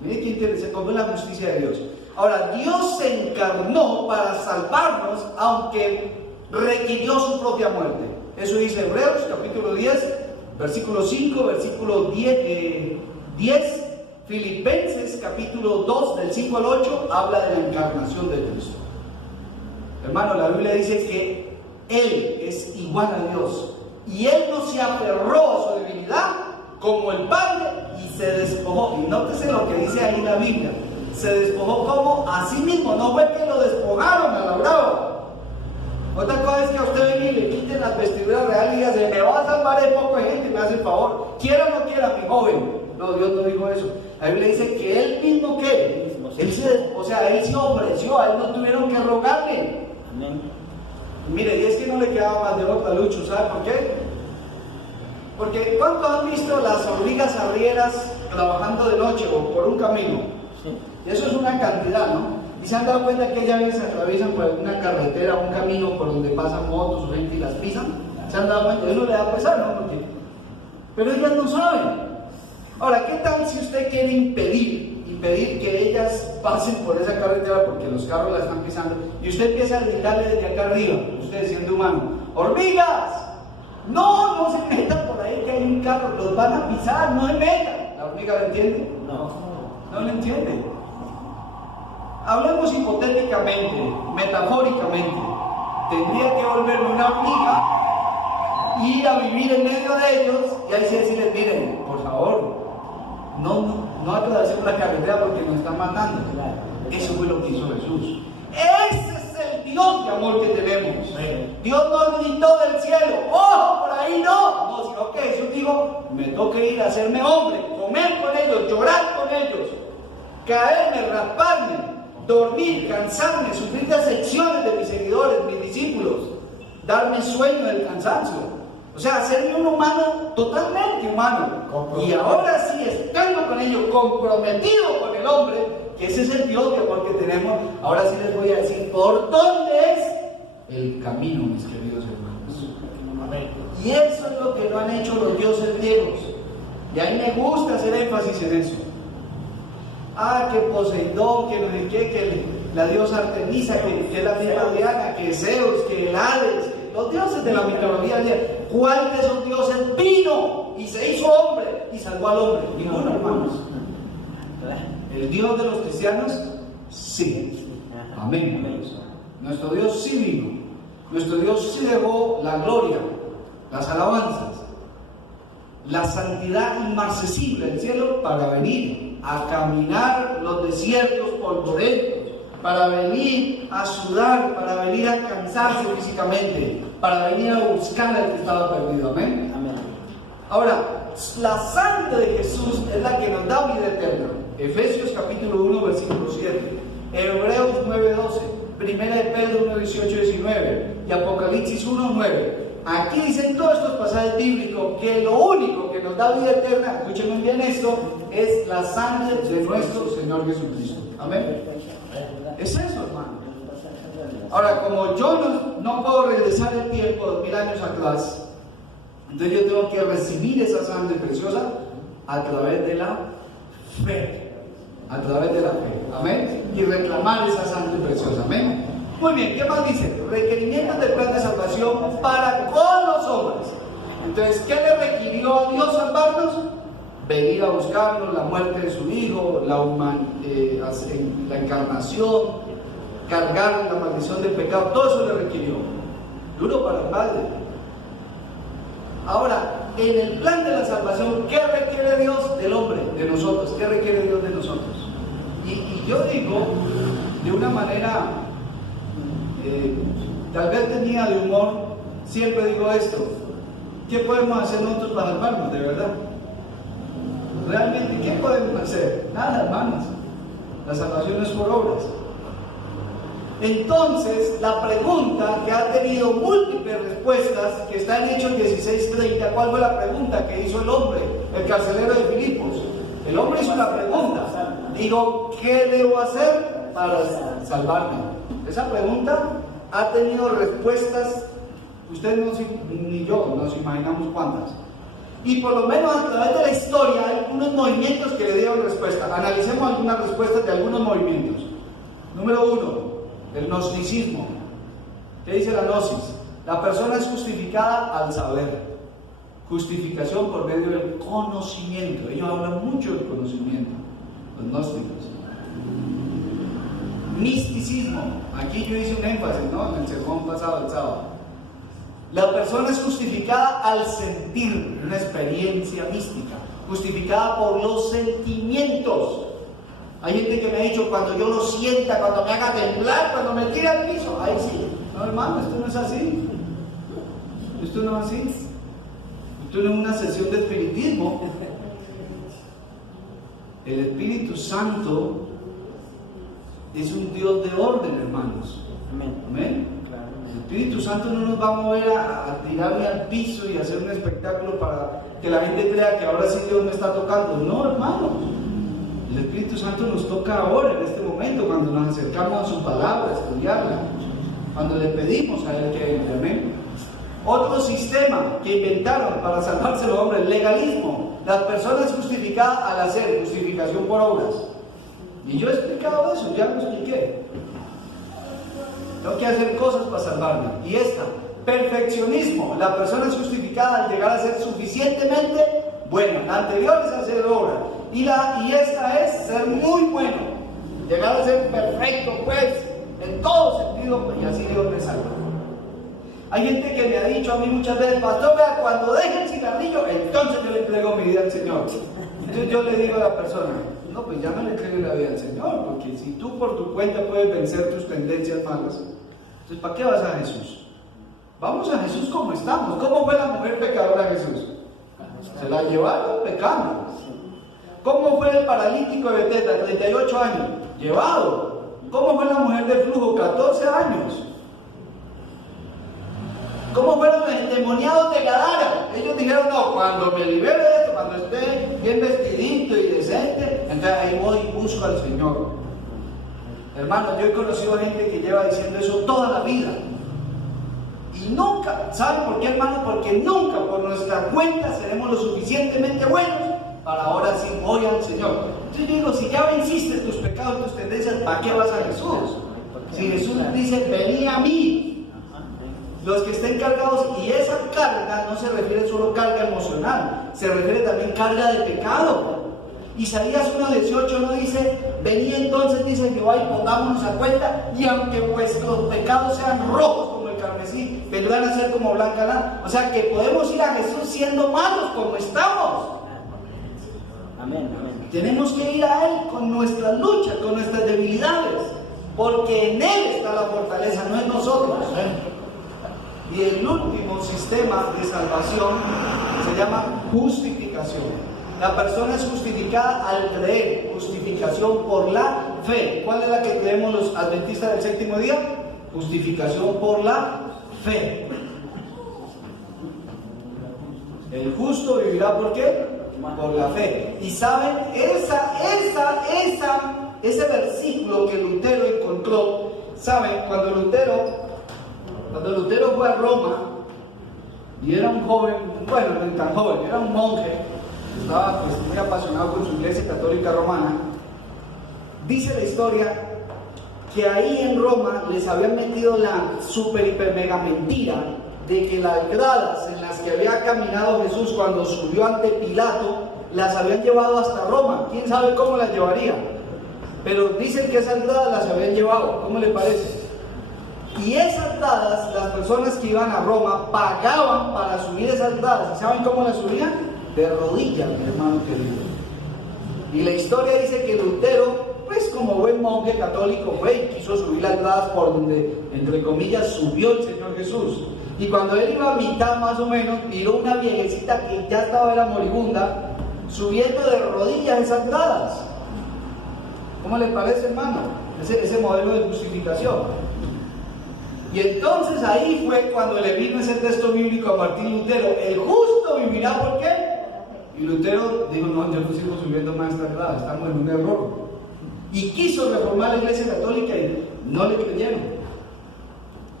Mire qué interesante, cómo es la justicia de Dios. Ahora, Dios se encarnó para salvarnos, aunque requirió su propia muerte. Eso dice Hebreos capítulo 10, versículo 5, versículo 10, Filipenses capítulo 2, del 5 al 8, habla de la encarnación de Cristo. Hermano, la Biblia dice que Él es igual a Dios, y Él no se aferró a su debilidad como el Padre, y se despojó. Y nótese lo que dice ahí la Biblia. Se despojó como a sí mismo. No fue que lo despojaron a la brava. Otra cosa es que a usted venga y le quiten las vestiduras reales y diga, me va a salvar de poco de gente y me hace el favor. Quiera o no quiera, mi joven. No, Dios no dijo eso. La Biblia dice que Él mismo, ¿qué? Él se ofreció, a Él no tuvieron que rogarle. Amén. Mire, y es que no le quedaba más de otra, Lucho. ¿Sabe por qué? Porque ¿cuántos han visto las hormigas arrieras trabajando de noche o por un camino? Sí. Y eso es una cantidad, ¿no? Y se han dado cuenta que ellas a veces atraviesan por alguna carretera, un camino por donde pasan motos o gente y las pisan. Se han dado cuenta, eso le da pesar, ¿no? Porque... pero ellas no saben. Ahora, ¿qué tal si usted quiere impedir que ellas pasen por esa carretera porque los carros la están pisando y usted empieza a gritarle desde acá arriba, usted siendo humano, hormigas, no se metan por ahí que hay un carro, los van a pisar, no se metan? ¿La hormiga lo entiende? No lo entiende. Hablemos hipotéticamente, metafóricamente. Tendría que volverme una hormiga, ir a vivir en medio de ellos y ahí sí decirles, miren, por favor, no atravesemos la carretera porque nos están matando. Eso fue lo que hizo Jesús. Ese es el Dios de amor que tenemos. Dios no gritó del cielo, ¡ojo, por ahí no! Sino que Jesús dijo, me toca ir a hacerme hombre, comer con ellos, llorar con ellos, caerme, rasparme, dormir, cansarme, sufrir las secciones de mis seguidores, mis discípulos, darme sueño del cansancio. O sea, hacerme un humano totalmente humano. Y ahora sí, estando con ellos, comprometido con el hombre, que ese es el Dios de amor que tenemos, ahora sí les voy a decir por dónde es el camino, mis queridos hermanos. Amén. Y eso es lo que no han hecho los dioses griegos. Y a mí me gusta hacer énfasis en eso. Que Poseidón, que no sé qué, que la diosa Artemisa, que es la misma Diana, que Zeus, que el Hades, los dioses de la mitología griega. ¿Cuál de esos dioses vino y se hizo hombre y salvó al hombre? Ninguno, hermanos. ¿El Dios de los cristianos? Sí. Amén. Nuestro Dios sí vino. Nuestro Dios sí dejó la gloria, las alabanzas, la santidad inmarcesible del cielo para venir a caminar los desiertos polvorentos, para venir a sudar, para venir a cansarse físicamente, para venir a buscar al que estaba perdido. Amén. Amén. Ahora, la sangre de Jesús es la que nos da vida eterna. Efesios capítulo 1, versículo 7, Hebreos 9, 12, Primera de Pedro 1, 18, 19 y Apocalipsis 1, 9. Aquí dicen todos estos pasajes bíblicos que lo único que nos da vida eterna, escuchen bien esto, es la sangre de nuestro Señor Jesucristo. Amén. Es eso, hermano. Ahora, como yo no puedo regresar el tiempo 2000 años atrás, Entonces yo tengo que recibir esa sangre preciosa a través de la fe. A través de la fe. Amén. Y reclamar esa sangre preciosa. Amén. Muy bien, ¿qué más dice? Requerimientos del plan de salvación para con los hombres. Entonces, ¿qué le requirió a Dios salvarnos? Venir a buscarnos, la muerte de su Hijo, la encarnación, cargar la maldición del pecado, todo eso le requirió. Duro para el Padre. Ahora, en el plan de la salvación, ¿qué requiere Dios del hombre, de nosotros? ¿Qué requiere Dios de nosotros? Y yo digo, de una manera, tal vez tenía de humor, siempre digo esto: ¿qué podemos hacer nosotros para salvarnos, de verdad? Realmente, ¿qué podemos hacer? Nada, hermanos. La salvación no es por obras. Entonces, la pregunta que ha tenido múltiples respuestas, que está en Hechos 16:30, ¿cuál fue la pregunta que hizo el hombre, el carcelero de Filipos? El hombre hizo una pregunta. Digo, ¿qué debo hacer para salvarme? Esa pregunta ha tenido respuestas, ustedes ni yo nos imaginamos cuántas. Y por lo menos a través de la historia hay algunos movimientos que le dieron respuesta. Analicemos algunas respuestas de algunos movimientos. Número 1, el gnosticismo. ¿Qué dice la gnosis? La persona es justificada al saber. Justificación por medio del conocimiento. Ellos hablan mucho del conocimiento, los gnósticos. Misticismo. Aquí yo hice un énfasis, ¿no? En el sermón pasado, el sábado. La persona es justificada al sentir, una experiencia mística, justificada por los sentimientos. Hay gente que me ha dicho, cuando yo lo sienta, cuando me haga temblar, cuando me tire al piso, ahí sí. No, hermano, esto no es así. Esto no es así. Esto no es una sesión de espiritismo. El Espíritu Santo es un Dios de orden, hermanos. Amén. Amén. El Espíritu Santo no nos va a mover a tirarme al piso y hacer un espectáculo para que la gente crea que ahora sí Dios me está tocando. No, hermanos. El Espíritu Santo nos toca ahora, en este momento, cuando nos acercamos a su palabra, a estudiarla, cuando le pedimos a Él que entre. Amén. Otro sistema que inventaron para salvarse los hombres, legalismo. Las personas justificadas al hacer, justificación por obras. Y yo he explicado eso, ya lo expliqué. Tengo que hacer cosas para salvarme. Y esta, perfeccionismo. La persona es justificada al llegar a ser suficientemente buena. La anterior es hacer obra. Y esta es ser muy bueno. Llegar a ser perfecto, pues, en todo sentido, pues, y así Dios me salva. Hay gente que me ha dicho a mí muchas veces, pastor, cuando deje el cigarrillo, entonces yo le entrego mi vida al Señor. Entonces yo le digo a la persona, no, pues ya no le entregues la vida al Señor, porque si tú por tu cuenta puedes vencer tus tendencias malas, entonces ¿para qué vas a Jesús? Vamos a Jesús como estamos. ¿Cómo fue la mujer pecadora Jesús? Se la llevaron pecando. ¿Cómo fue el paralítico de Betesda, 38 años? Llevado. ¿Cómo fue la mujer de flujo, 14 años? ¿Cómo fueron los endemoniados de Gadara? Ellos dijeron, no, cuando me libere de esto, cuando esté bien vestidito y decente, entonces ahí voy y busco al Señor. Hermanos, yo he conocido gente que lleva diciendo eso toda la vida. Y nunca, ¿saben por qué, hermano? Porque nunca por nuestra cuenta seremos lo suficientemente buenos para ahora sí voy al Señor. Entonces yo digo, si ya venciste tus pecados y tus tendencias, ¿para qué vas a Jesús? Si Jesús dice, vení a mí. Los que estén cargados, y esa carga no se refiere solo carga emocional, se refiere también carga de pecado. Isaías 1:18 no dice, vení entonces, dice Jehová, y pongámonos a cuenta, y aunque vuestros pecados sean rojos como el carmesí, vendrán a ser como blanca lana. O sea que podemos ir a Jesús siendo malos como estamos. Amén, amén. Tenemos que ir a Él con nuestras luchas, con nuestras debilidades, porque en Él está la fortaleza, no en nosotros. Y el último sistema de salvación se llama justificación. La persona es justificada al creer, justificación por la fe. ¿Cuál es la que creemos los adventistas del séptimo día? Justificación por la fe. El justo vivirá ¿por qué? Por la fe. Y saben, ese versículo que Lutero encontró, saben, cuando Lutero fue a Roma, Y era un joven, bueno, no tan joven, era un monje, estaba pues, muy apasionado con su iglesia católica romana. Dice la historia que ahí en Roma les habían metido la super hiper mega mentira de que las gradas en las que había caminado Jesús cuando subió ante Pilato las habían llevado hasta Roma. ¿Quién sabe cómo las llevaría? Pero dicen que esas gradas las habían llevado. ¿Cómo le parece? Y esas gradas, las personas que iban a Roma pagaban para subir esas gradas. ¿Y saben cómo las subían? De rodillas, mi hermano querido. Y la historia dice que Lutero, pues como buen monje católico, fue y quiso subir las gradas por donde, entre comillas, subió el Señor Jesús. Y cuando él iba a mitad más o menos, miró una viejecita que ya estaba era moribunda, subiendo de rodillas esas gradas. ¿Cómo le parece, hermano? Ese modelo de justificación. Y entonces ahí fue cuando le vino ese texto bíblico a Martín Lutero: el justo vivirá ¿por qué? Y Lutero dijo: no, yo no sigo subiendo más esta grada, estamos en un error. Y quiso reformar la iglesia católica y no le creyeron.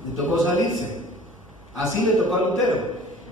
Le tocó salirse. Así le tocó a Lutero.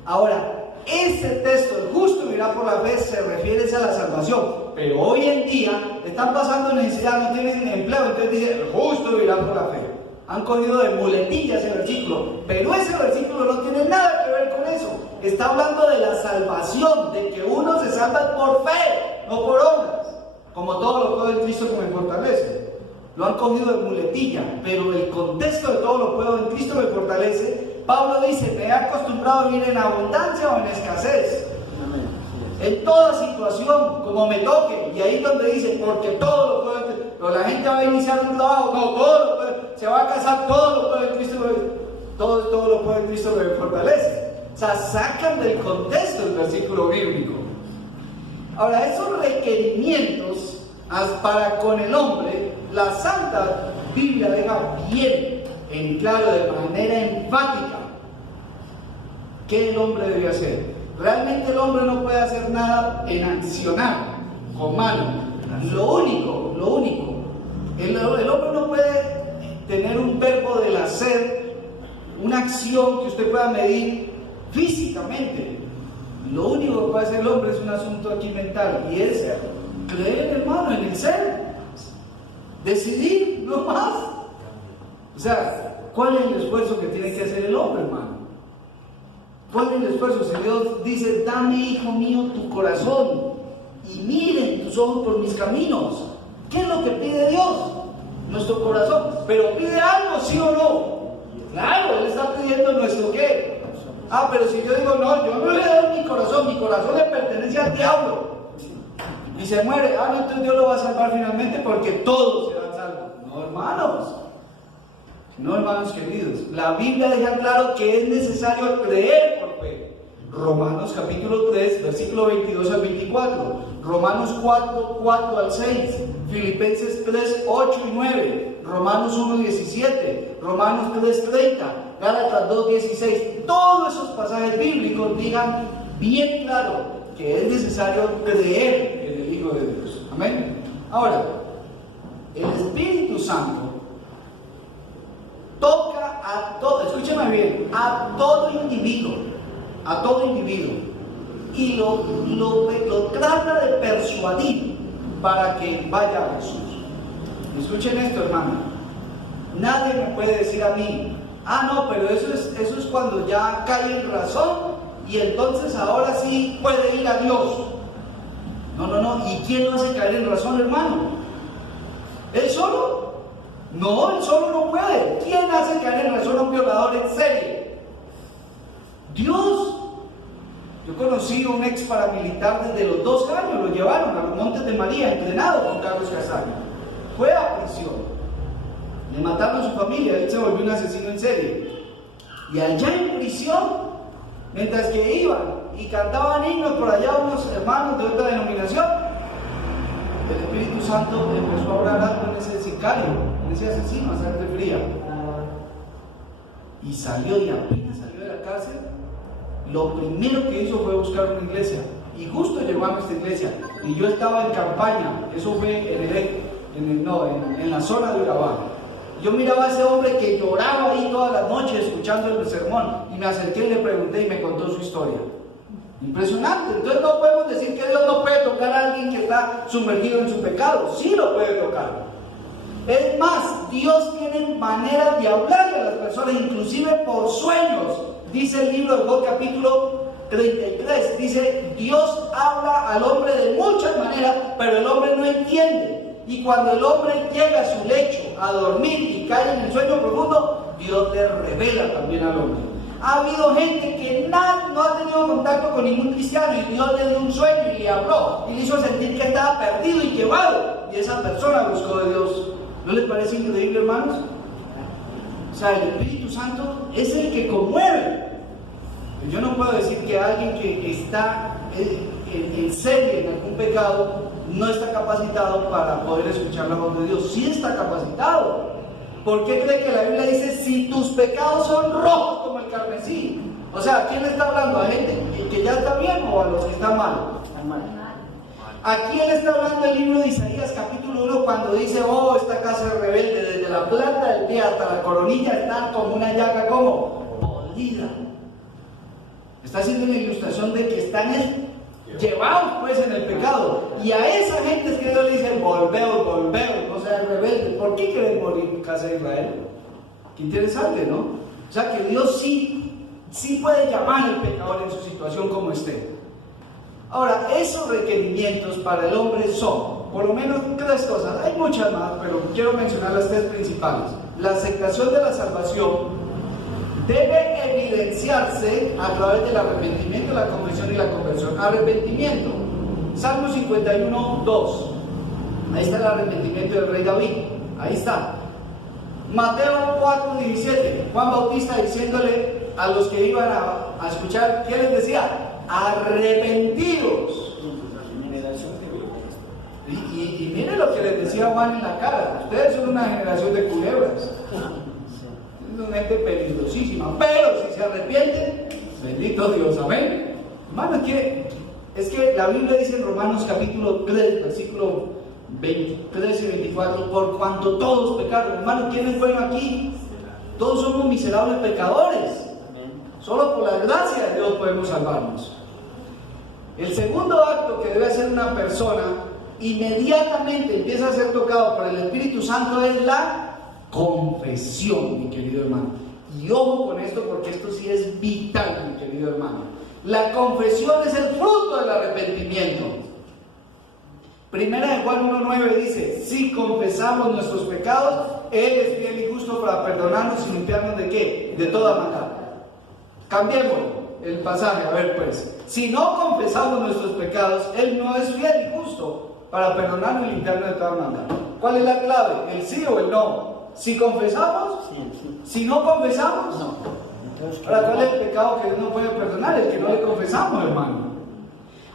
Ahora, ese texto, el justo vivirá por la fe, se refiere a la salvación. Pero hoy en día están pasando necesidad, no tienen empleo, entonces dice: el justo vivirá por la fe. Han cogido de muletilla ese versículo, pero ese versículo no tiene nada que ver con eso. Está hablando de la salvación, de que uno se salva por fe, no por obras, como todo lo puedo en Cristo que me fortalece. Lo han cogido de muletilla, pero el contexto de todo lo puedo en Cristo me fortalece. Pablo dice: me he acostumbrado a vivir en abundancia o en escasez. En toda situación, como me toque. Y ahí es donde dice: porque todo lo puedo. Pero la gente va a iniciar un trabajo, no, todo lo puede. Se va a casar, todo lo puede en Cristo. Todo lo puede en Cristo que me fortalece. O sea, sacan del contexto el versículo bíblico. Ahora, esos requerimientos para con el hombre, la Santa Biblia deja bien en claro, de manera enfática, qué el hombre debe hacer. Realmente el hombre no puede hacer nada en accionar, con mano. Lo único, el hombre no puede tener un verbo del hacer, una acción que usted pueda medir físicamente. Lo único que puede hacer el hombre es un asunto aquí mental, y es creer, hermano, en el ser. Decidir, no más. O sea, ¿cuál es el esfuerzo que tiene que hacer el hombre, hermano? ¿Cuál es el esfuerzo? Si Dios dice: dame, hijo mío, tu corazón, y miren tus ojos por mis caminos. ¿Qué es lo que pide Dios? Nuestro corazón. Pero pide algo, ¿sí o no? Claro, Él está pidiendo nuestro ¿qué? Pero si yo digo: no, yo no le doy mi corazón le pertenece al diablo, y se muere, no, entonces Dios lo va a salvar finalmente porque todos serán salvos. No, hermanos. No, hermanos queridos, la Biblia deja claro que es necesario creer por fe. Romanos capítulo 3, versículo 22 al 24, Romanos 4, 4 al 6, Filipenses 3, 8 y 9, Romanos 1, 17, Romanos 3, 30, Gálatas 2, 16. Todos esos pasajes bíblicos digan bien claro que es necesario creer en el Hijo de Dios. Amén. Ahora, el Espíritu Santo toca a todo, escúcheme bien, a todo individuo, y lo trata de persuadir para que vaya a Jesús. Escuchen esto, hermano. Nadie me puede decir a mí: no, pero eso es cuando ya cae en razón y entonces ahora sí puede ir a Dios. No. ¿Y quién lo hace caer en razón, hermano? ¿Él solo? No, él solo no puede. ¿Quién hace caer en razón a un violador en serie? Dios. Yo conocí a un ex paramilitar desde los 2 años, lo llevaron a los Montes de María, entrenado con Carlos Castaño. Fue a prisión. Le mataron a su familia, él se volvió un asesino en serie. Y allá en prisión, mientras que iban y cantaban himnos por allá unos hermanos de otra denominación, el Espíritu Santo empezó a orar algo en ese sicario, en ese asesino a sangre fría. Y salió, y apenas salió de la cárcel, lo primero que hizo fue buscar una iglesia. Y justo llegó a nuestra iglesia. Y yo estaba en campaña, eso fue en la zona de Urabá. Yo miraba a ese hombre que lloraba ahí todas las noches, escuchaba escuchando el sermón y me acerqué y le pregunté y me contó su historia. Impresionante. Entonces no podemos decir que Dios no puede tocar a alguien que está sumergido en su pecado. Sí lo puede tocar. Es más, Dios tiene maneras de hablarle a las personas, inclusive por sueños. Dice el libro de Job capítulo 33, dice: Dios habla al hombre de muchas maneras, pero el hombre no entiende. Y cuando el hombre llega a su lecho a dormir y cae en el sueño profundo, Dios le revela también al hombre. Ha habido gente que no ha tenido contacto con ningún cristiano y Dios le dio un sueño y le habló y le hizo sentir que estaba perdido y llevado, y esa persona buscó de Dios. ¿No les parece increíble, hermanos? O sea, el Espíritu Santo es el que conmueve. Yo no puedo decir que alguien que está en serie en algún pecado no está capacitado para poder escuchar la voz de Dios. Sí está capacitado. ¿Por qué cree que la Biblia dice: si tus pecados son rojos como el carmesí? O sea, ¿a quién le está hablando? ¿A gente que ya está bien o a los que están mal? Están mal. ¿A quién le está hablando el libro de Isaías capítulo 1 cuando dice: oh, esta casa es rebelde, desde la planta del pie hasta la coronilla está como una llaga como podrida? Está haciendo una ilustración de que están llevados pues en el pecado. Y a esa gente es que Dios le dice: volveos, no sean rebeldes. ¿Por qué quieren morir, casa de Israel? Qué interesante, ¿no? O sea que Dios sí puede llamar al pecador en su situación como esté. Ahora, esos requerimientos para el hombre son, por lo menos, 3 cosas. Hay muchas más, pero quiero mencionar las 3 principales. La aceptación de la salvación debe evidenciarse a través del arrepentimiento, la confesión y la conversión. Arrepentimiento. Salmo 51, 2. Ahí está el arrepentimiento del rey David. Ahí está. Mateo 4, 17. Juan Bautista diciéndole a los que iban a escuchar, ¿qué les decía? Arrepentidos. Y miren lo que les decía Juan en la cara: ustedes son una generación de culebras, son gente peligrosísima, pero si se arrepienten, bendito Dios, amén. Hermano, es que la Biblia dice en Romanos capítulo 3, versículo 23 y 24: por cuanto todos pecaron. Hermano, ¿quién es bueno aquí? Todos somos miserables pecadores. Solo por la gracia de Dios podemos salvarnos. El segundo acto que debe hacer una persona inmediatamente empieza a ser tocado por el Espíritu Santo es la confesión, mi querido hermano. Y ojo con esto, porque esto sí es vital, mi querido hermano. La confesión es el fruto del arrepentimiento. Primera de Juan 1:9 dice: si confesamos nuestros pecados, Él es fiel y justo para perdonarnos y limpiarnos ¿de qué? De toda maldad. Cambiemos el pasaje, a ver pues. Si no confesamos nuestros pecados, Él no es fiel y justo para perdonarnos y limpiarnos de toda maldad. ¿Cuál es la clave? ¿El sí o el no? Si confesamos, Sí. si no confesamos, No. Entonces, ahora, ¿cuál es el pecado que Dios no puede perdonar? El que no le confesamos, hermano.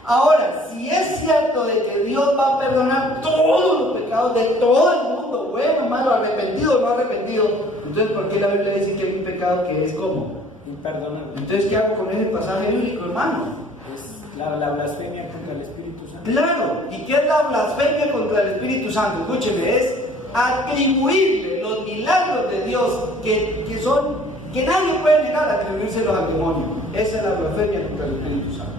Ahora, si es cierto de que Dios va a perdonar todos los pecados de todo el mundo, bueno, malo, arrepentido o no arrepentido, entonces ¿por qué la Biblia dice que hay un pecado que es como? imperdonable. Entonces, ¿qué hago con ese pasaje bíblico, hermano? Es la blasfemia contra el Espíritu Santo. Claro, ¿y qué es la blasfemia contra el Espíritu Santo? Escúcheme, es atribuirle los milagros de Dios que nadie puede negar, atribuírselos al demonio. Esa es la blasfemia contra el Espíritu Santo.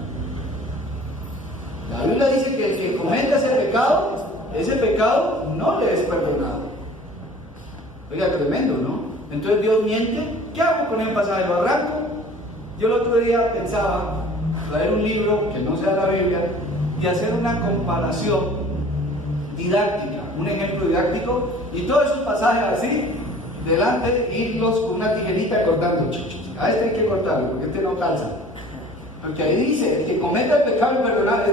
La Biblia dice que el que cometa ese pecado no le es perdonado. Oiga, tremendo, ¿no? Entonces Dios miente. ¿Qué hago con el pasaje? ¿Lo arranco? Yo el otro día pensaba traer un libro que no sea la Biblia y hacer una comparación didáctica, un ejemplo didáctico, y todos esos pasajes así, delante, irlos con una tijerita cortando. A este hay que cortarlo, porque este no calza. Porque ahí dice: el que cometa el pecado imperdonable,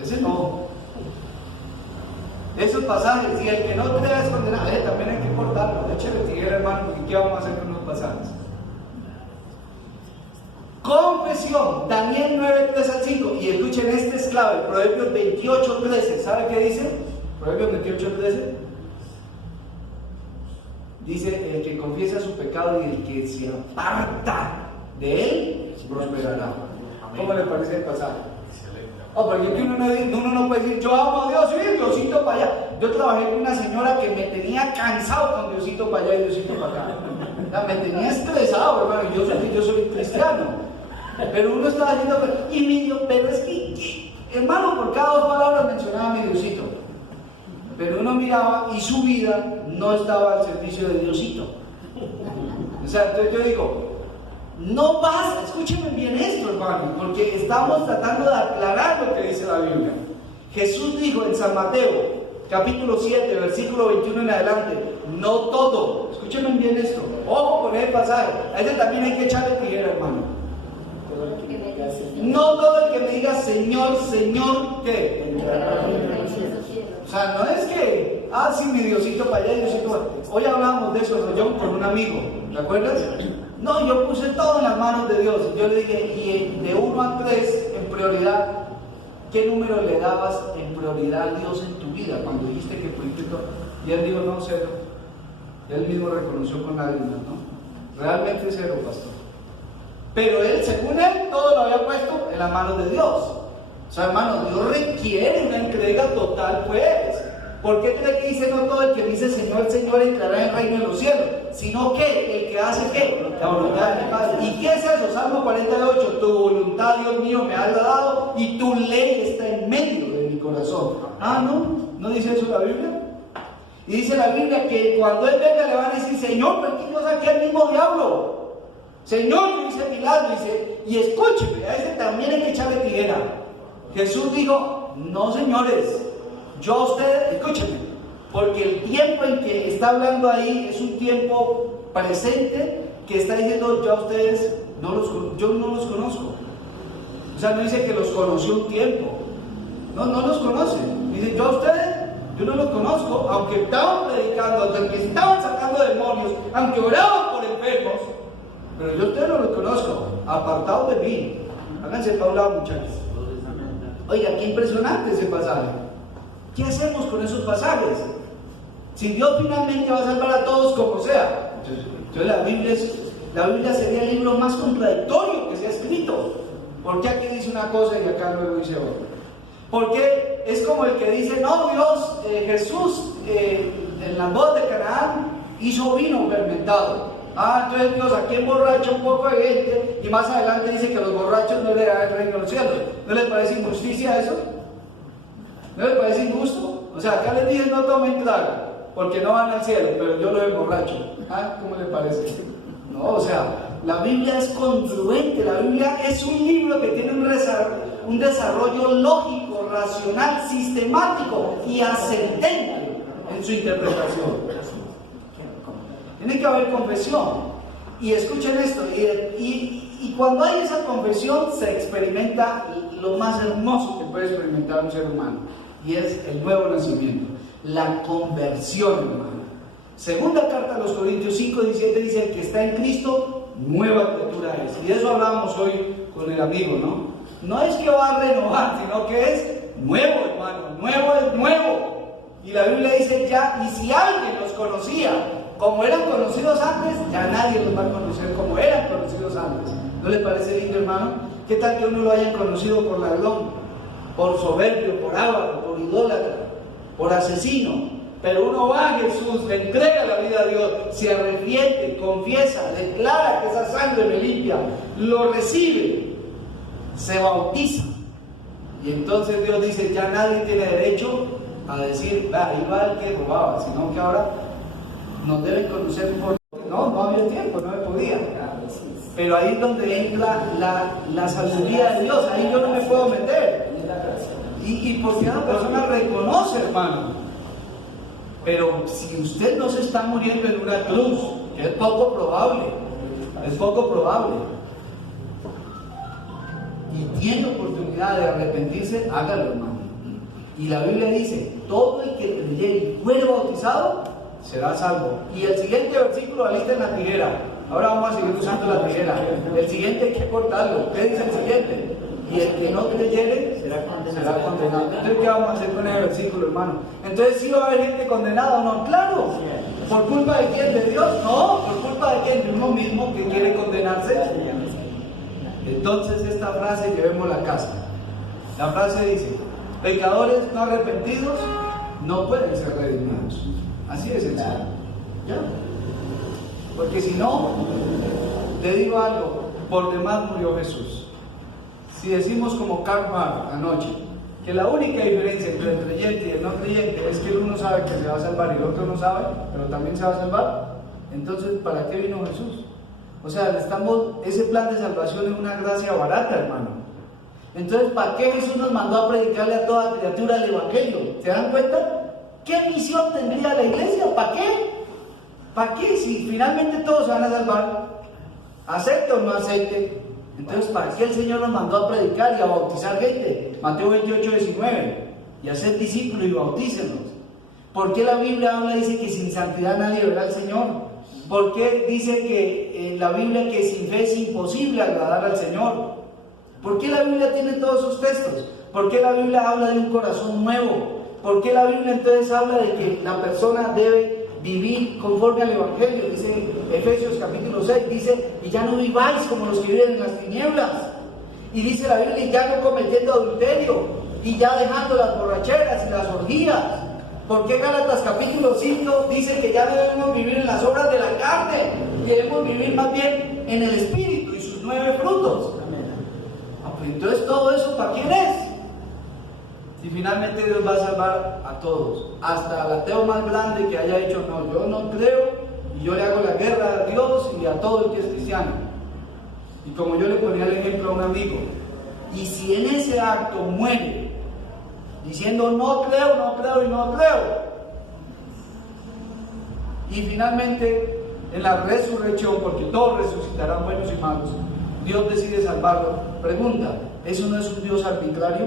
ese no. Esos pasajes, y el que no crea es condenado, también hay que cortarlo. Échale tijera, hermano, porque ¿qué vamos a hacer con los pasajes? Confesión, Daniel 9, 3 al 5. Y escuchen, este es clave, Proverbios 28, 13. ¿Sabe qué dice? Proverbios 28, 13. Dice: el que confiesa su pecado y el que se aparta de él, prosperará. ¿Cómo le parece el pasaje? Oh, porque uno no puede decir: yo amo a Dios, sí, Diosito para allá. Yo trabajé con una señora que me tenía cansado con Diosito para allá y Diosito para acá. sea, me tenía estresado, hermano. Yo sé que yo soy cristiano, pero uno estaba diciendo, y mi Dios, pero es que, hermano, por cada 2 palabras mencionaba a mi Diosito. Pero uno miraba y su vida no estaba al servicio de Diosito. O sea, entonces yo digo, no basta, escúchenme bien esto, hermano, porque estamos tratando de aclarar lo que dice la Biblia. Jesús dijo en San Mateo, capítulo 7, versículo 21 en adelante, no todo, escúchenme bien esto, ojo con el pasaje, a ese también hay que echarle tijera, hermano. No todo el que me diga Señor, Señor, ¿qué? O sea, no es que, sí, mi Diosito para allá, Diosito para allá. Hoy hablamos de eso, yo con un amigo, ¿te acuerdas? No, yo puse todo en las manos de Dios. Yo le dije, y de 1 a 3 en prioridad, ¿qué número le dabas en prioridad a Dios en tu vida? Cuando dijiste que pusiste todo. Y él dijo, no, 0. Y él mismo reconoció con lágrimas, ¿no? Realmente 0, pastor. Pero él, según él, todo lo había puesto en las manos de Dios. O sea, hermano, Dios requiere una entrega total, pues. ¿Por qué cree que dice no todo el que dice Señor, Señor entrará en el reino de los cielos? Sino que el que hace ¿qué? La voluntad de mi Padre. ¿Y qué es eso? Salmo 48. Tu voluntad, Dios mío, me ha dado y tu ley está en medio de mi corazón. ¿No dice eso la Biblia? Y dice la Biblia que cuando él venga le van a decir, Señor, ¿por qué yo saqué al mismo diablo? Señor, yo hice milagro, dice, y escúcheme, a ese también hay que echarle tijera. Jesús dijo, no señores, yo a ustedes, escúchenme, porque el tiempo en que está hablando ahí es un tiempo presente que está diciendo, yo a ustedes yo no los conozco. O sea, no dice que los conoció un tiempo, no los conoce. Dice, yo a ustedes, yo no los conozco, aunque estaban predicando, aunque estaban sacando demonios, aunque oraban por enfermos, pero yo a ustedes no los conozco, apartados de mí. Háganse para un lado, muchachos. Oiga, qué impresionante ese pasaje. ¿Qué hacemos con esos pasajes? Si Dios finalmente va a salvar a todos como sea, entonces la Biblia sería el libro más contradictorio que se ha escrito. ¿Por qué aquí dice una cosa y acá luego dice otra? Porque es como el que dice, no, Dios, Jesús en las bodas de Canaán hizo vino fermentado. Entonces Dios aquí emborracha un poco de gente y más adelante dice que los borrachos no le dan el reino de los cielos. ¿No les parece injusticia eso? ¿No les parece injusto? O sea, acá les dicen no tomen trago porque no van al cielo, pero yo los emborracho. ¿Cómo les parece? No, o sea, la Biblia es congruente, la Biblia es un libro que tiene un desarrollo lógico, racional, sistemático y ascendente en su interpretación. Tiene que haber confesión. Y escuchen esto, y cuando hay esa confesión se experimenta lo más hermoso que puede experimentar un ser humano, y es el nuevo nacimiento, la conversión, hermano. Segunda carta a los Corintios 5:17 dice, el que está en Cristo, nueva criatura es. Y de eso hablábamos hoy con el amigo, ¿no? No es que va a renovar, sino que es nuevo, hermano, nuevo es nuevo. Y la Biblia dice ya, y si alguien los conocía como eran conocidos antes, ya nadie los va a conocer como eran conocidos antes. ¿No les parece lindo, hermano? ¿Qué tal que uno lo hayan conocido por ladrón, por soberbio, por avaro, por idólatra, por asesino? Pero uno va a Jesús, le entrega la vida a Dios, se arrepiente, confiesa, declara que esa sangre me limpia, lo recibe, se bautiza. Y entonces Dios dice, ya nadie tiene derecho a decir, ahí va el que robaba, sino que ahora nos deben conocer por... No había tiempo, no me podía. Pero ahí es donde entra la sabiduría de Dios, ahí yo no me puedo meter. Y porque una persona reconoce, hermano. Pero si usted no se está muriendo en una cruz, que es poco probable, y tiene oportunidad de arrepentirse, hágalo, hermano. Y la Biblia dice, todo el que creyere y fuere bautizado, será salvo. Y el siguiente versículo alista en la tijera. Ahora vamos a seguir usando la tijera. El siguiente hay que cortarlo. ¿Qué dice el siguiente? Y el que no creyere será condenado. Entonces, ¿qué vamos a hacer con ese versículo, hermano? Entonces, ¿sí va a haber gente condenada o no? Claro. ¿Por culpa de quién? ¿De Dios? No. ¿Por culpa de quién? De uno mismo que quiere condenarse. Entonces, esta frase llevémosla a casa. La frase dice, pecadores no arrepentidos no pueden ser redimidos. Así es sencillo. ¿Ya? Porque si no, te digo algo, por demás murió Jesús. Si decimos como Karl Barth anoche, que la única diferencia entre el creyente y el no creyente es que el uno sabe que se va a salvar y el otro no sabe, pero también se va a salvar, entonces ¿para qué vino Jesús? O sea, ese plan de salvación es una gracia barata, hermano. Entonces, ¿para qué Jesús nos mandó a predicarle a toda criatura el Evangelio? ¿Se dan cuenta? ¿Qué misión tendría la iglesia? ¿Para qué? ¿Para qué? Si finalmente todos se van a salvar, acepte o no acepte. Entonces, ¿para qué el Señor nos mandó a predicar y a bautizar gente? Mateo 28, 19. Y hacer discípulos y bautícenlos. ¿Por qué la Biblia dice que sin santidad nadie verá al Señor? ¿Por qué dice que en la Biblia que sin fe es imposible agradar al Señor? ¿Por qué la Biblia tiene todos esos textos? ¿Por qué la Biblia habla de un corazón nuevo? ¿Por qué la Biblia entonces habla de que la persona debe vivir conforme al Evangelio? Dice Efesios capítulo 6, dice, y ya no viváis como los que viven en las tinieblas. Y dice la Biblia, y ya no cometiendo adulterio, y ya dejando las borracheras y las orgías. ¿Por qué Gálatas capítulo 5 dice que ya no debemos vivir en las obras de la carne, y debemos vivir más bien en el Espíritu y sus 9 frutos? Entonces, ¿todo eso para quién es? Si finalmente Dios va a salvar a todos, hasta al ateo más grande que haya dicho, no, yo no creo, y yo le hago la guerra a Dios y a todo el que es cristiano. Y como yo le ponía el ejemplo a un amigo, y si en ese acto muere, diciendo no creo, no creo y no creo, y finalmente en la resurrección, porque todos resucitarán buenos y malos, Dios decide salvarlo. Pregunta, ¿eso no es un Dios arbitrario?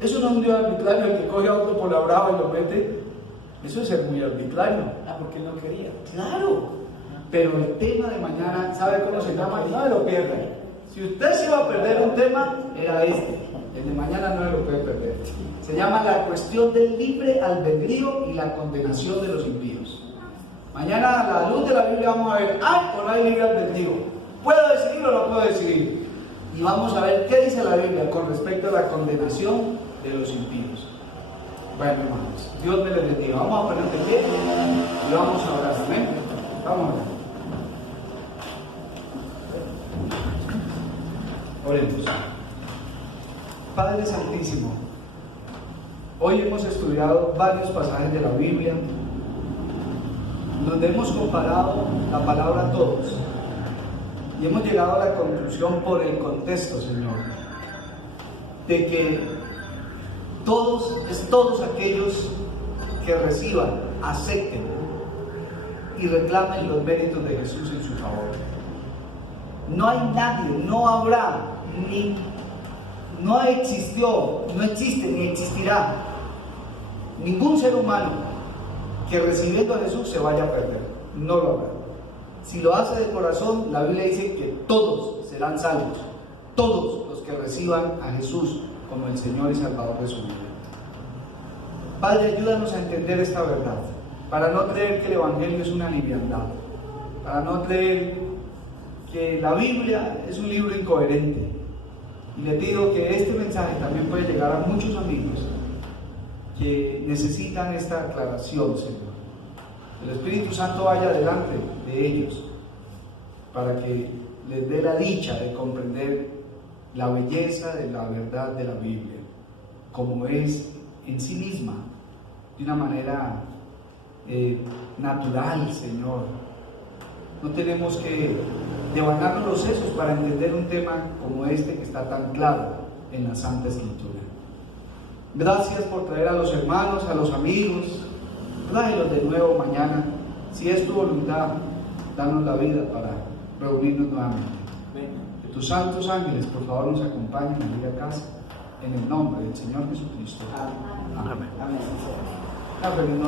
¿Eso no es un Dios arbitrario el que coge a otro por la brava y lo mete? Eso es ser muy arbitrario. Porque él no quería. Claro, pero el tema de mañana, ¿sabe cómo se llama? No me lo pierda. Si usted se iba a perder un tema, era este. El de mañana no lo puede perder. Se llama la cuestión del libre albedrío y la condenación de los impíos. Mañana a la luz de la Biblia vamos a ver, ¿hay o no hay libre albedrío? ¿Puedo decidir o no puedo decidir? Y vamos a ver qué dice la Biblia con respecto a la condenación de los impíos. Bueno, hermanos, Dios me les bendiga. Vamos a poner de pie y vamos a orar. Amén. Vamos a orar. Oremos. Padre Santísimo, hoy hemos estudiado varios pasajes de la Biblia donde hemos comparado la palabra todos. Y hemos llegado a la conclusión por el contexto, Señor, de que todos aquellos que reciban, acepten y reclamen los méritos de Jesús en su favor. No hay nadie, no habrá, no existió, no existe ni existirá ningún ser humano que recibiendo a Jesús se vaya a perder. No lo habrá. Si lo hace de corazón, la Biblia dice que todos serán salvos, todos los que reciban a Jesús como el Señor y Salvador de su vida. Padre, ayúdanos a entender esta verdad, para no creer que el Evangelio es una liviandad, para no creer que la Biblia es un libro incoherente. Y le pido que este mensaje también puede llegar a muchos amigos que necesitan esta aclaración, Señor. El Espíritu Santo vaya delante de ellos para que les dé la dicha de comprender la belleza de la verdad de la Biblia, como es en sí misma, de una manera natural, Señor. No tenemos que devanarnos los sesos para entender un tema como este que está tan claro en la Santa Escritura. Gracias por traer a los hermanos, a los amigos. Tráelos de nuevo mañana. Si es tu voluntad, danos la vida para reunirnos nuevamente. Que tus santos ángeles, por favor, nos acompañen a ir a casa. En el nombre del Señor Jesucristo. Amén. Amén.